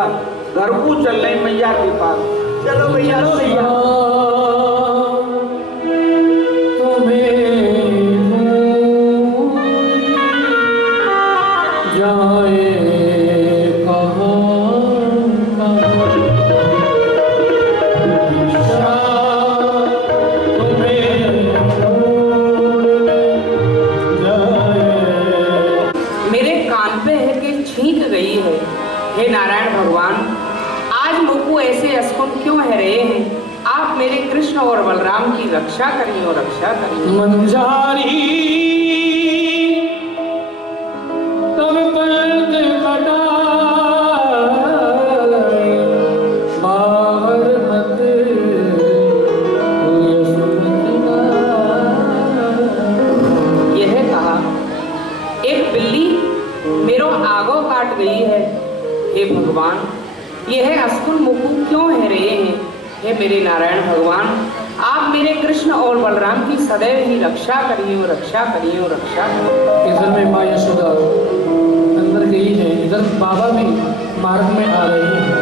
घर को चल रहे मैया के पास। चलो भैया हे नारायण भगवान, आज मुझको ऐसे अस्कुन क्यों है रहे हैं? आप मेरे कृष्ण और बलराम की रक्षा करिए और रक्षा करिए। मंजारी तब पर्द कटा बाहर मत यह कहा एक बिल्ली मेरो आगो काट गई है। हे भगवान, यह अस्कुन मुकु क्यों है रहे हैं? हे मेरे नारायण भगवान, आप मेरे कृष्ण और बलराम की सदैव ही रक्षा करिए और रक्षा करिए और रक्षा करिए। इधर में माँ यशोदा अंदर गई है, इधर बाबा भी मार्ग में आ रहे हैं।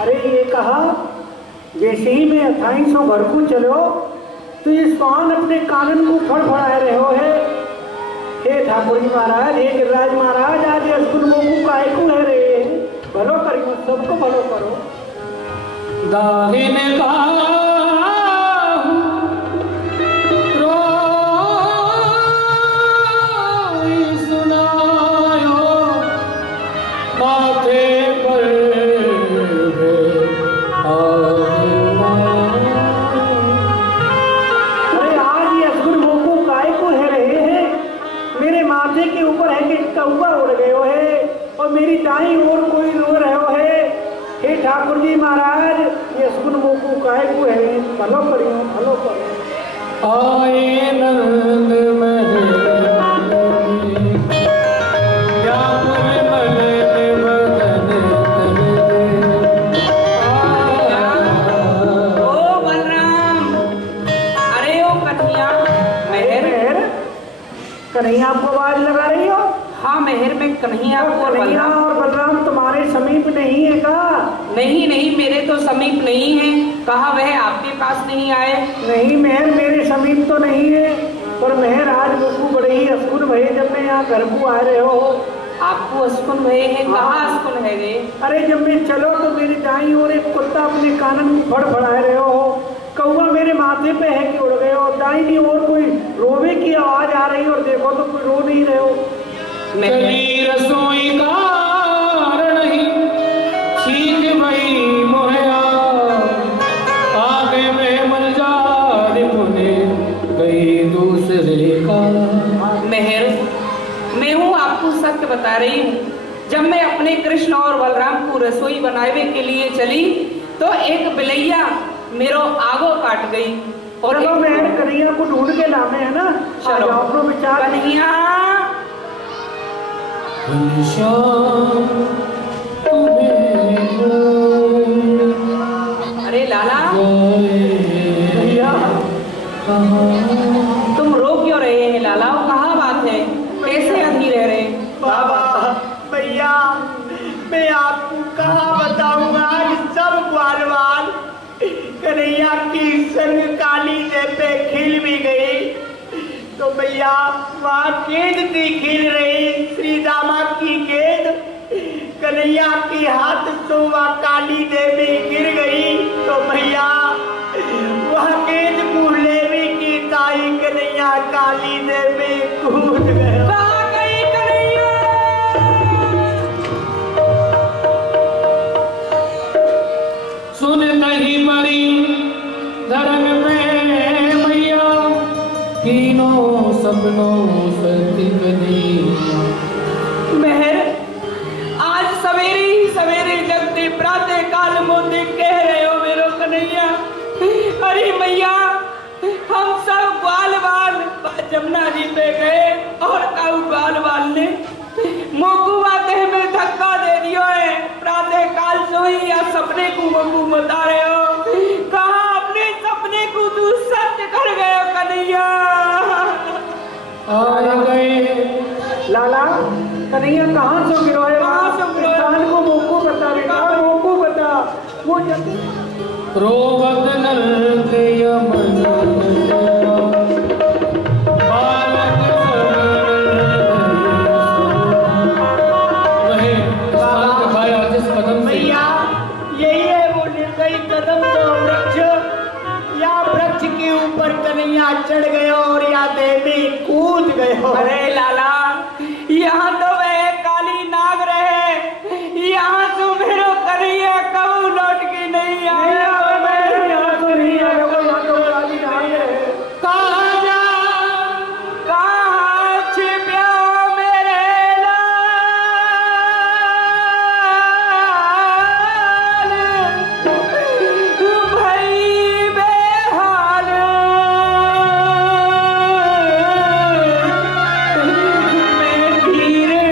अरे ये कहा जैसे ही मैं 2800 घर को चलो तो ये स्वान अपने कानन को फड़फड़ाए रहे हो है। हे ठाकुर जी महाराज, हे गिरिराज महाराज, आज अस्कुन मोकू काय को है रहे हैं। भलो करियो, सबको भलो करो। दाहिने सुनायो माथे पर माथे के ऊपर है कि कौवा उड़ गयो है और मेरी दाई और कोई रो रहो है। हे ठाकुर जी महाराज, ये अस्कुन मोकू काहे को है? भलो करियो, भलो करो। आए नंद कन्हैया आपको आवाज लगा रही हो? हाँ मेहर में कन्हैया और कन्हैया बलराम। और बलराम तुम्हारे समीप नहीं है का? नहीं नहीं, मेरे तो समीप नहीं है। कहा वह आपके पास नहीं आए? नहीं मेहर मेरे समीप तो नहीं है, पर मेहर आज मुझको बड़े ही अस्कुन भये जब मैं यहाँ घर को आ रहे हो। आपको अस्कुन भये हैं? कहाँ अस्कुन है गे? अरे जब मैं चलो तो मेरी दाई और एक कुत्ता अपने कानन में फड़फड़ाए रहे हो, कौवा मेरे माथे पे है कि उड़ गए हो, दाई नहीं और कोई रोवे की आवाज आ रही और देखो तो कोई रो नहीं रहे हो। चली रसोई कार नहीं सीख भई मोहया, आगे में मलजार पुने गई दूसरे का। मेहर, मैं हूँ आपको सत्य बता रही हूँ। जब मैं अपने कृष्ण और बलराम को रसोई बनावे के लिए चली तो एक बिलैया मेरो आगो काट गई। और चलो मेहर कन्हैया को ढूंढ के लाने है ना। चलो अपनो विचार। कन्हैया अरे लाला, तुम रो क्यों रहे हैं लाला? कहाँ बात है? कैसे अभी रह रहे? बाबा भैया, मैं आपको कहाँ बताऊंगा, आज सब ग्वालवाल कन्हैया की संग काली दे पे खिल भी गई। तो भैया वहाँ गेंद थी खिल रही, श्री रामा की गेंद कन्हैया के हाथ से वहाँ काली देवी गिर गई। तो भैया वहाँ गेंद कूदने भी की ताई कन्हैया काली देवी कूद गया। कहाँ गई कन्हैया? सुन कहीं मरी धरन में मैया, तीनों सपनों सती बनी। मेहर, आज सवेरे ही सवेरे जगते प्रातः काल मोते कह रहे हो मेरो कन्हैया। अरे मैया, हम सब ग्वालवाल जमुना जी पे गए और कल ग्वालवाल ने मोकुआ देह में धक्का दे दियो है। प्रातः काल सो ही या सपने को मोकू बता रहे हो। कहा अपने सपने को तू सत्य कर गए हो कन्हैया? आ गए लाला कन्हैया कहाँ से गिरो है? कहाँ से गिरो है? इंसान को मोको बता रे, मोको बता। वो जल्दी रोवत नल के यमन बालक वही स्थान दिखाया जिस कदम से। भैया यही है वो निर्दयी कदम, तो वृक्ष या वृक्ष के ऊपर कन्हैया चढ़ गए और या देवी कूद गए। अरे लाला, यहाँ तो वह काली नाग रहे, यहाँ तो मेरो कन्हैया कब लौट के नहीं आया। यहाँ तो नहीं आया, वो यहाँ तो काली नाग है। कहाँ जा, कहाँ छिपे हो मेरे लाल? भई बेहाल, मैं धीरे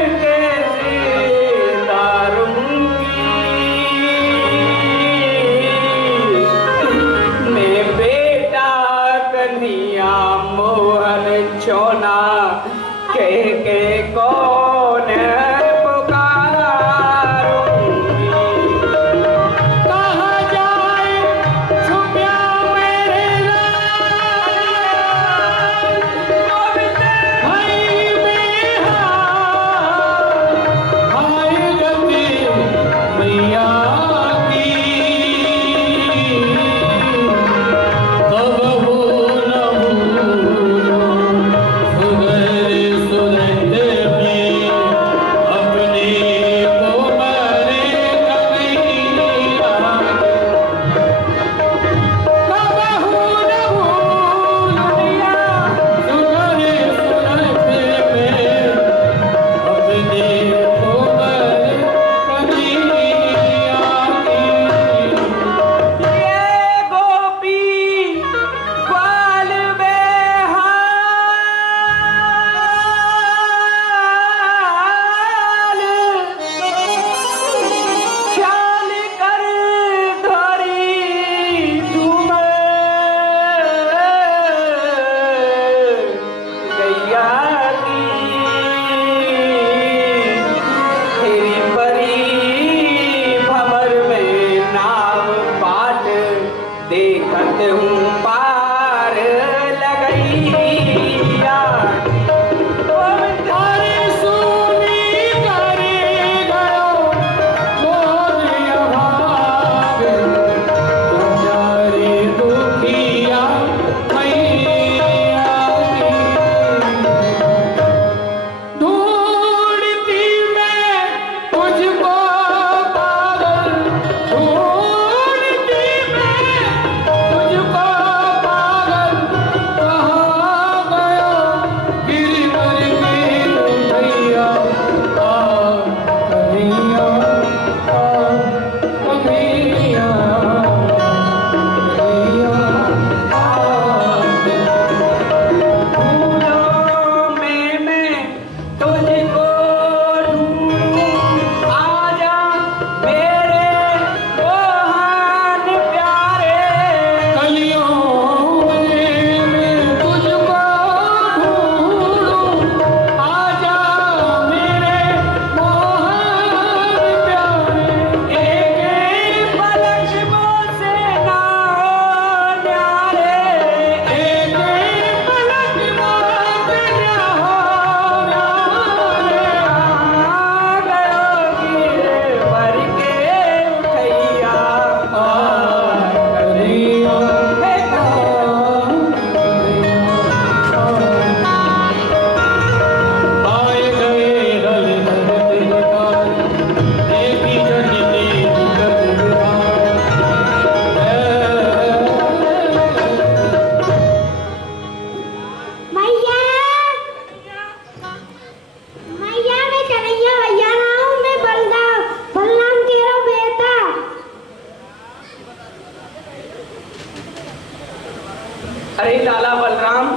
अरे लाला बलराम,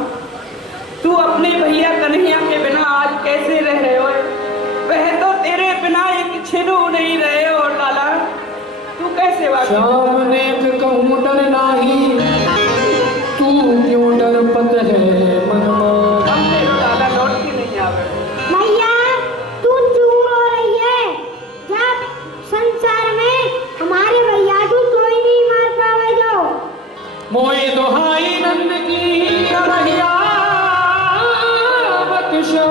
तू अपने भैया कन्हैया के बिना आज कैसे रह रहे हो? वह तो तेरे बिना एक क्षण नहीं रहे हो लाला, तू कैसे श्याम ने कहूँ डर नाही, तू क्यों डरपत है मनमा। हम तेरे लाला लौट के नहीं आवे। भैया तू चूर हो रही है, जब संसार में हमारे भैया को कोई नहीं मार पावे जो। मोए दोहाई नंद की रहिया बख्शो,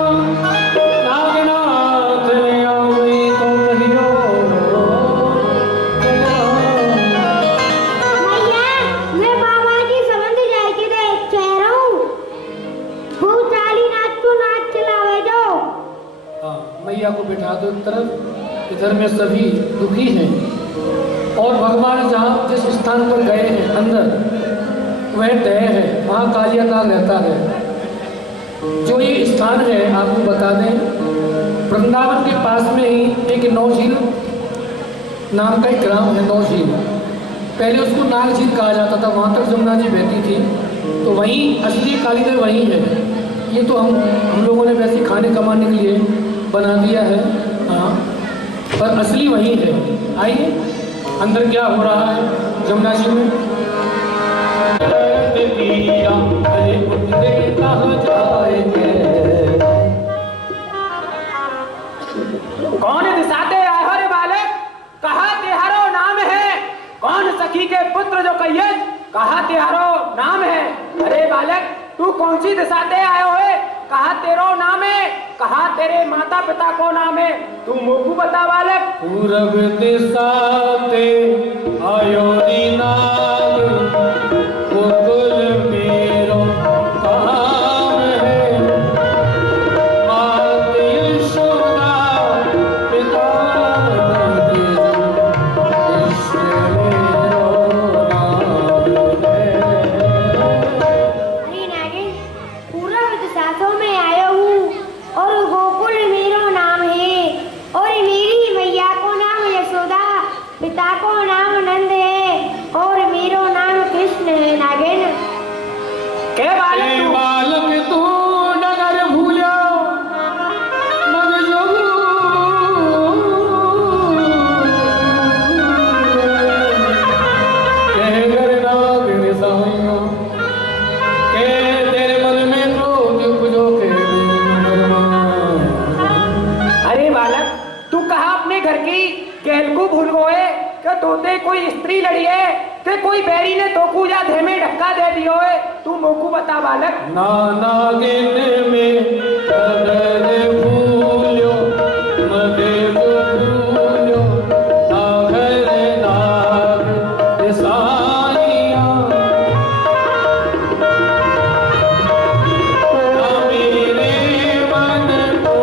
नागनाथ ने आवे तो कहियो। भैया मैं बाबा की संबंध जाए के देख रहा हूँ, भूचाली नाच को नाच चलावे जो। हाँ, मैया को बिठा दो एक तरफ, इधर में सभी दुखी हैं। और भगवान जहाँ जिस स्थान पर गए हैं अंदर, वह तय है, वहाँ कालिया का रहता है। जो ये स्थान है आपको बता दें, वृंदावन के पास में ही एक नौझील नाम का एक ग्राम है, नौझील। पहले उसको नागझील कहा जाता था, वहाँ तक जमुना जी बहती थी। तो वहीं असली कालीदेव वहीं है। ये तो हम लोगों ने वैसे खाने कमाने के लिए बना दिया है, हाँ, पर असली वहीं है। आइए अंदर क्या हो रहा है जमुना जी में। कौन दिसाते आए हो रे बालक? कहा तिहारो नाम है? कौन सखी के पुत्र जो कहिए? कहा तिहारो नाम है? अरे बालक, तू कौन सी दिसाते आए हो? कहा तेरो नाम है? कहा तेरे माता पिता को नाम है? तू मुख बता बालक। पूरब दिसाते आयो दीनाग, गोकुल मेरो काम है। मात यशोदा पिता दीन, कृष्ण मेरो नाम है। अरे नागिन, पूरा सासों में आया हूँ और गोकुल मेरो नाम है, और मेरी मैया को नाम यशोदा, पिता को नाम नंद है, और मेरो नाम कृष्ण है। नागिन के बालक तू? बालक तू नगर भूलो मग जोगू, के घर नागिन साया, के तेरे मन में क्रोध उपजो के अरे बालक, तू कहा अपने घर की गैल को भूल गए? क्या तोते कोई स्त्री लड़ी है? कि कोई बैरी ने तो कूजा धे में ढक्का दे दियो है? तू मोकू बता बालक। ना नागिन में नगर भूलो मगे भूलो, नागर नाग साइया, मेरे मन को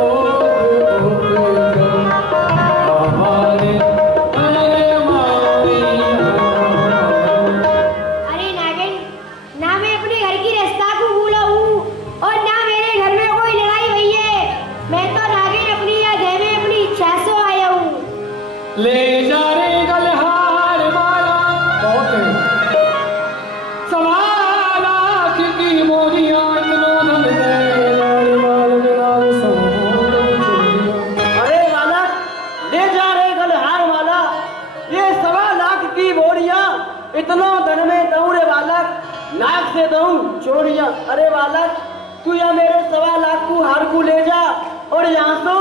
हमारे अरे नागिन, ना मैं अपने घर की रास्ता को भूला हूँ और ना मेरे घर में कोई लड़ाई हुई है। मैं तो नागिन अपनी या घर में अपनी इच्छा से आया हूँ। ले जा रे गलहार वाला, बहुत है। सवा लाख की मोरियां इतनो धन दे, लाल लाल अरे बालक, ले जा रे गलहार वाला, ये 1.25 लाख की बोरियां इतना धन में दऊं रे बालक, लाख से दऊं चोरियां। अरे बालक, तू या मेरे 1.25 लाख को हार को ले जा और यहाँ से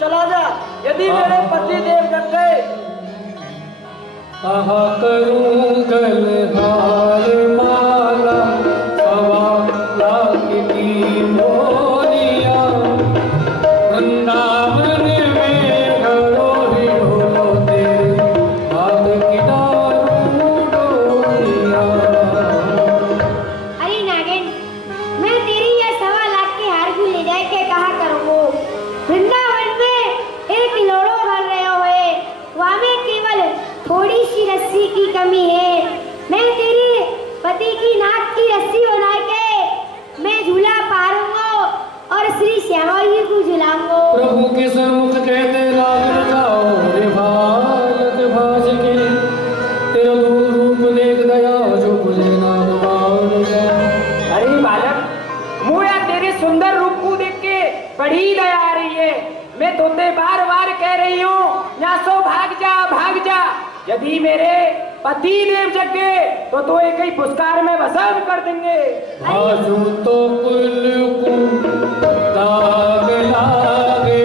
चला जा। यदि मेरे पति देव जग गए कहा करूं गलहार माला, सवा लाख की मोरियां, वृंदावन में घरों ही ढोलो तेरे हाथ की दारू डोरियां। अरे नागिन, मैं तेरी ये 1.25 लाख के हार को ले जाए के कहा करूँगा? वृंदावन में एक लोड़ो भर रहे हुए, वहाँ में केवल थोड़ी सी रस्सी की कमी है। मैं तेरे पति की नाक की रस्सी बना के मैं झूला पारूंगा और श्री श्यामा जी को झुलाऊंगा। प्रभु के सन्मुख कहते लाग जाओ रे बालक भाज के, तेरा दूर रूप देख दया जो बुझे नाम बाल। सुंदर रूप को देख के बड़ी दया आ रही है। मैं तोते बार बार कह रही हूँ यासो भाग जा। यदि मेरे पति देव जगे तो एक ही पुरस्कार में भस्म कर देंगे। आजू तो कुल को दाग लागे,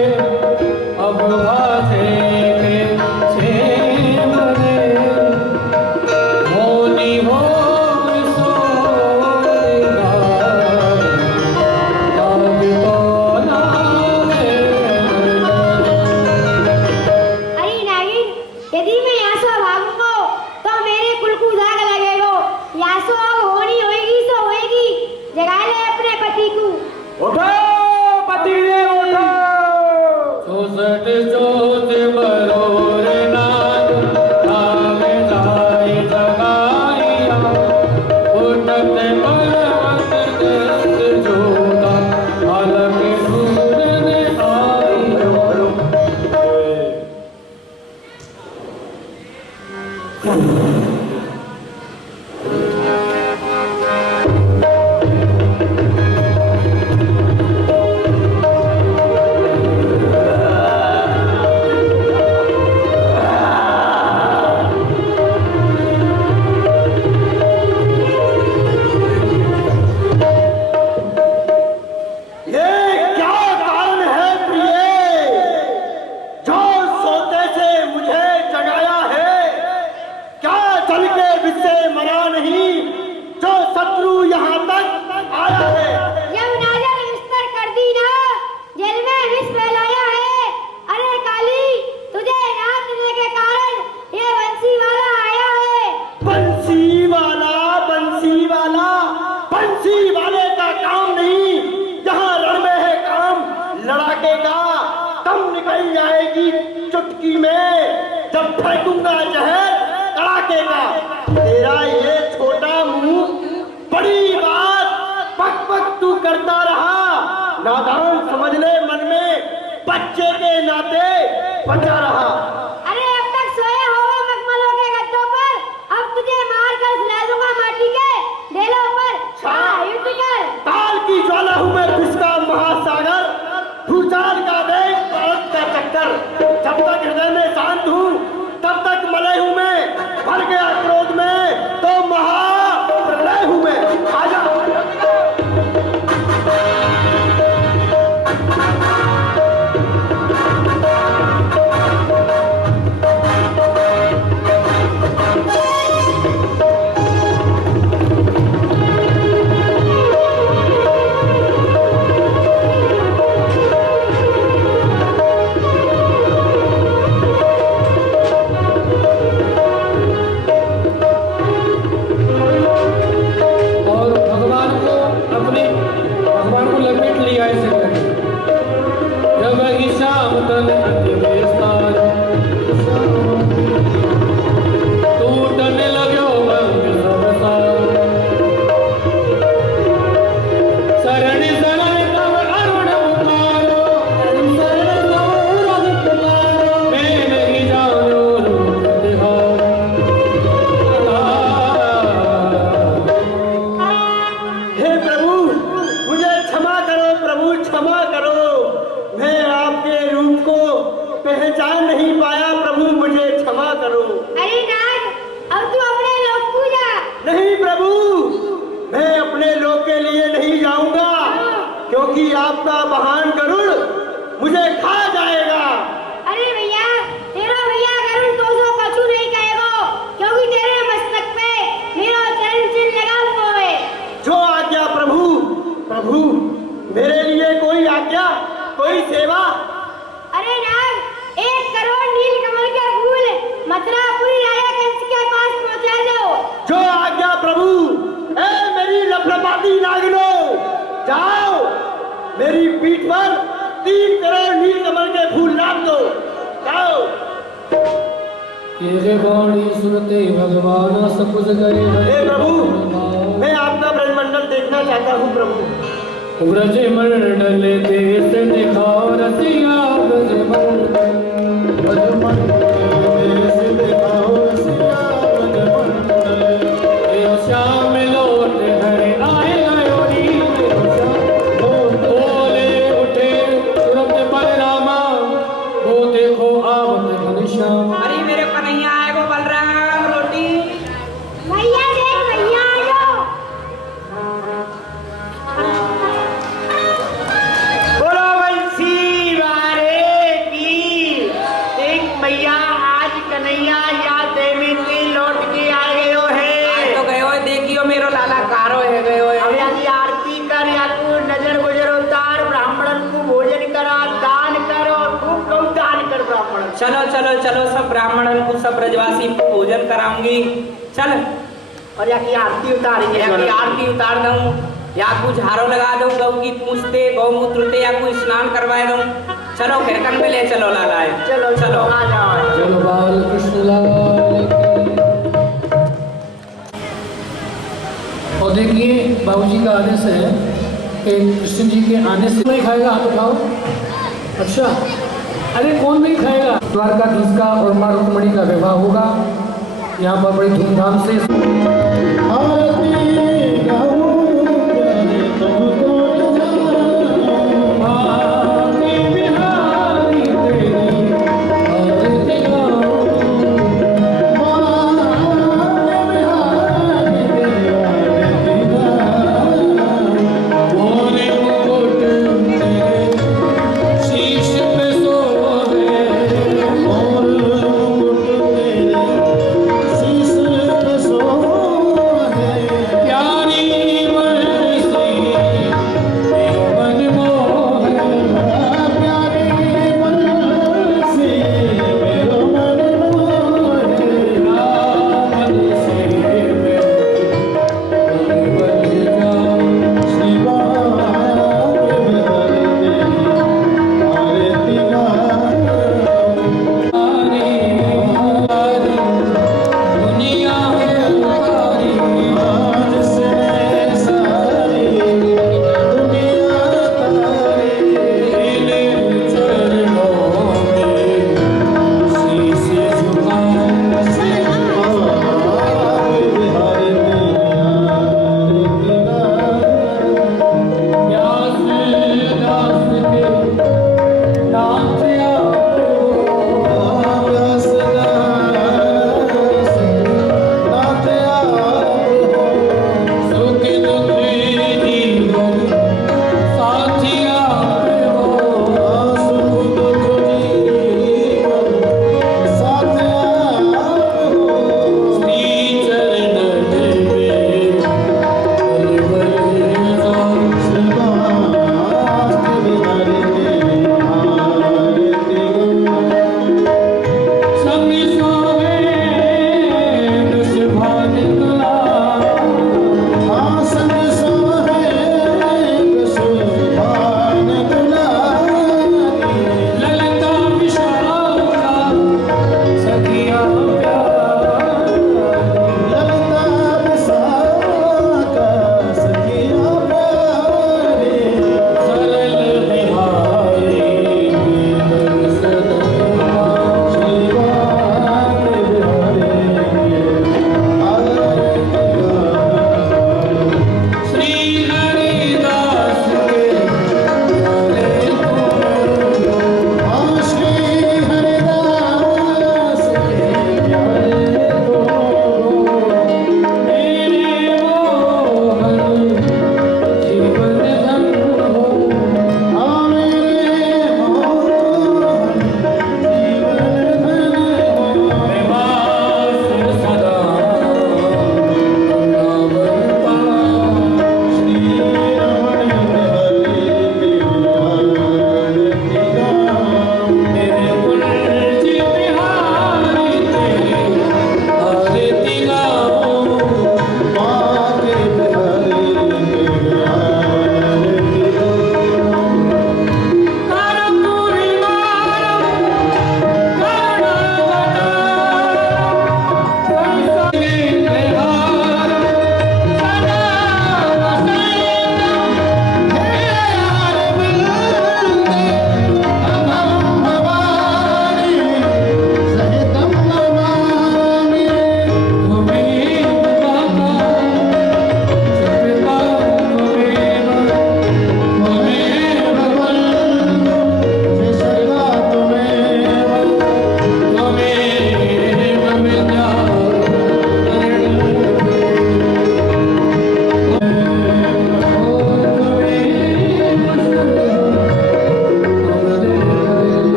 अब भाजे के छेम रे, होनी हो सोएगा, दाग तो लागे। अरे नागिन, यदि मैं यहाँ से भागूंगा तो मेरे कुल को दाग लगेगा। यहाँ से अब होनी होएगी सो होएगी। जगा ले अपने पति को। उठो पति देव उठो। चौसठ चौथ बरोर नाग, नागे जाई जगाइया, उठत पर्वत दस्त जोता, अलग सूर में आई। ये क्या कारण है प्रिय, जो सोते से मुझे जगाया है? क्या जल के विष से मरा नहीं, जो शत्रु यहाँ तक आया है? यमुनाजल विस्तार कर दी ना, जल में विष फैलाया है। अरे काली, तुझे रात देने के कारण ये बंसी वाला आया है। बंसी वाला, बंसी वाला, बंसी वाले का काम नहीं, यहाँ रण में है काम लड़ाके का। तब निकल जाएगी चुटकी में, जब फेंकूंगा जहर कड़ाके का। तेरा ये छोटा मुंह बड़ी बात पक पक तू करता रहा। नादान समझ ले, मन में बच्चे के नाते बचा रहा। अरे अब तक सोए हो मखमलों के गद्दों पर, अब तुझे मार कर सुला दूंगा माटी के ढेलों पर। हाँ, युद्ध कर। ताल की ज्वाला हूँ मैं, किसका महासागर, भूचाल का वेग, भारत का चक्कर। जब तक हृदय में शांत हूँ तब तक मले हूँ मैं, भर गया क्रोध में तो महाप्रलय हूँ मैं। आजा और भगवान को लपेट लिया ऐसे करके। जब ईशाम तन अंतिमेस्तार, टूटने लग्यो अंग सब सार। शरण शरण तब अरुण पुकारो, शरण तब अरुण पुकारो, मैं नहीं जानो रूप तिहार। हे प्रभु, मुझे क्षमा करो प्रभु, क्षमा करो। मैं आपके रूप को पहचान नहीं पाया प्रभु, मुझे क्षमा करो। अरे नाग, अब तू अपने लोग को जा। नहीं प्रभु, मैं अपने लोग के लिए नहीं जाऊंगा, क्योंकि आपका वाहन गरुड़ मुझे खा जाएगा। अरे भैया, तेरा भैया गरुड़ तो सो कछु नहीं कहेगा, क्योंकि तेरे मस्तक पे मेरा चरण चिन्ह लगा हुआ है। जो आज्ञा प्रभु, प्रभु मेरे लिए कोई आज्ञा, कोई सेवा। अरे नाग, 1 करोड़ नील कमल के फूल मथुरापुरी राजा कंस के पास पहुंचा दो। जो आज्ञा प्रभु। ए मेरी लफड़पाती नागिनो, जाओ मेरी पीठ पर 3 करोड़ नील कमल के फूल लाद दो। जाओ। ये वाणी सुनते भगवान सब कुछ करे। हे प्रभु, मैं आपका ब्रजमंडल देखना चाहता हूँ प्रभु। ब्रज मंडल देश दिखाओ रसिया, ब्रज मंडल, ब्रज मंडल देश दिखाओ रसिया, ब्रज मंडल। ये श्याम लौट घर आए गयो री, श्याम लौट चलो चलो चलो, सब ब्राह्मणों को, सब ब्रजवासी को भोजन कराऊंगी। चल, और या की आरती उतारेंगे। या की आरती उतार दूं, या कुछ झाड़ू लगा दूं, गौ की पूछते गौमूत्र ते, या कोई स्नान करवाए दूं। चलो फिरकन में ले चलो लालाए। चलो चलो आ जाओ। चलो बाल कृष्ण लाल। और देखिए बाबूजी का आदेश है कि कृष्ण जी के आने से नहीं खाएगा, हाथ उठाओ। अच्छा, अरे कौन नहीं खाएगा। द्वारकाधीश का और माँ रुक्मणी का विवाह होगा यहाँ पर बड़ी धूमधाम से।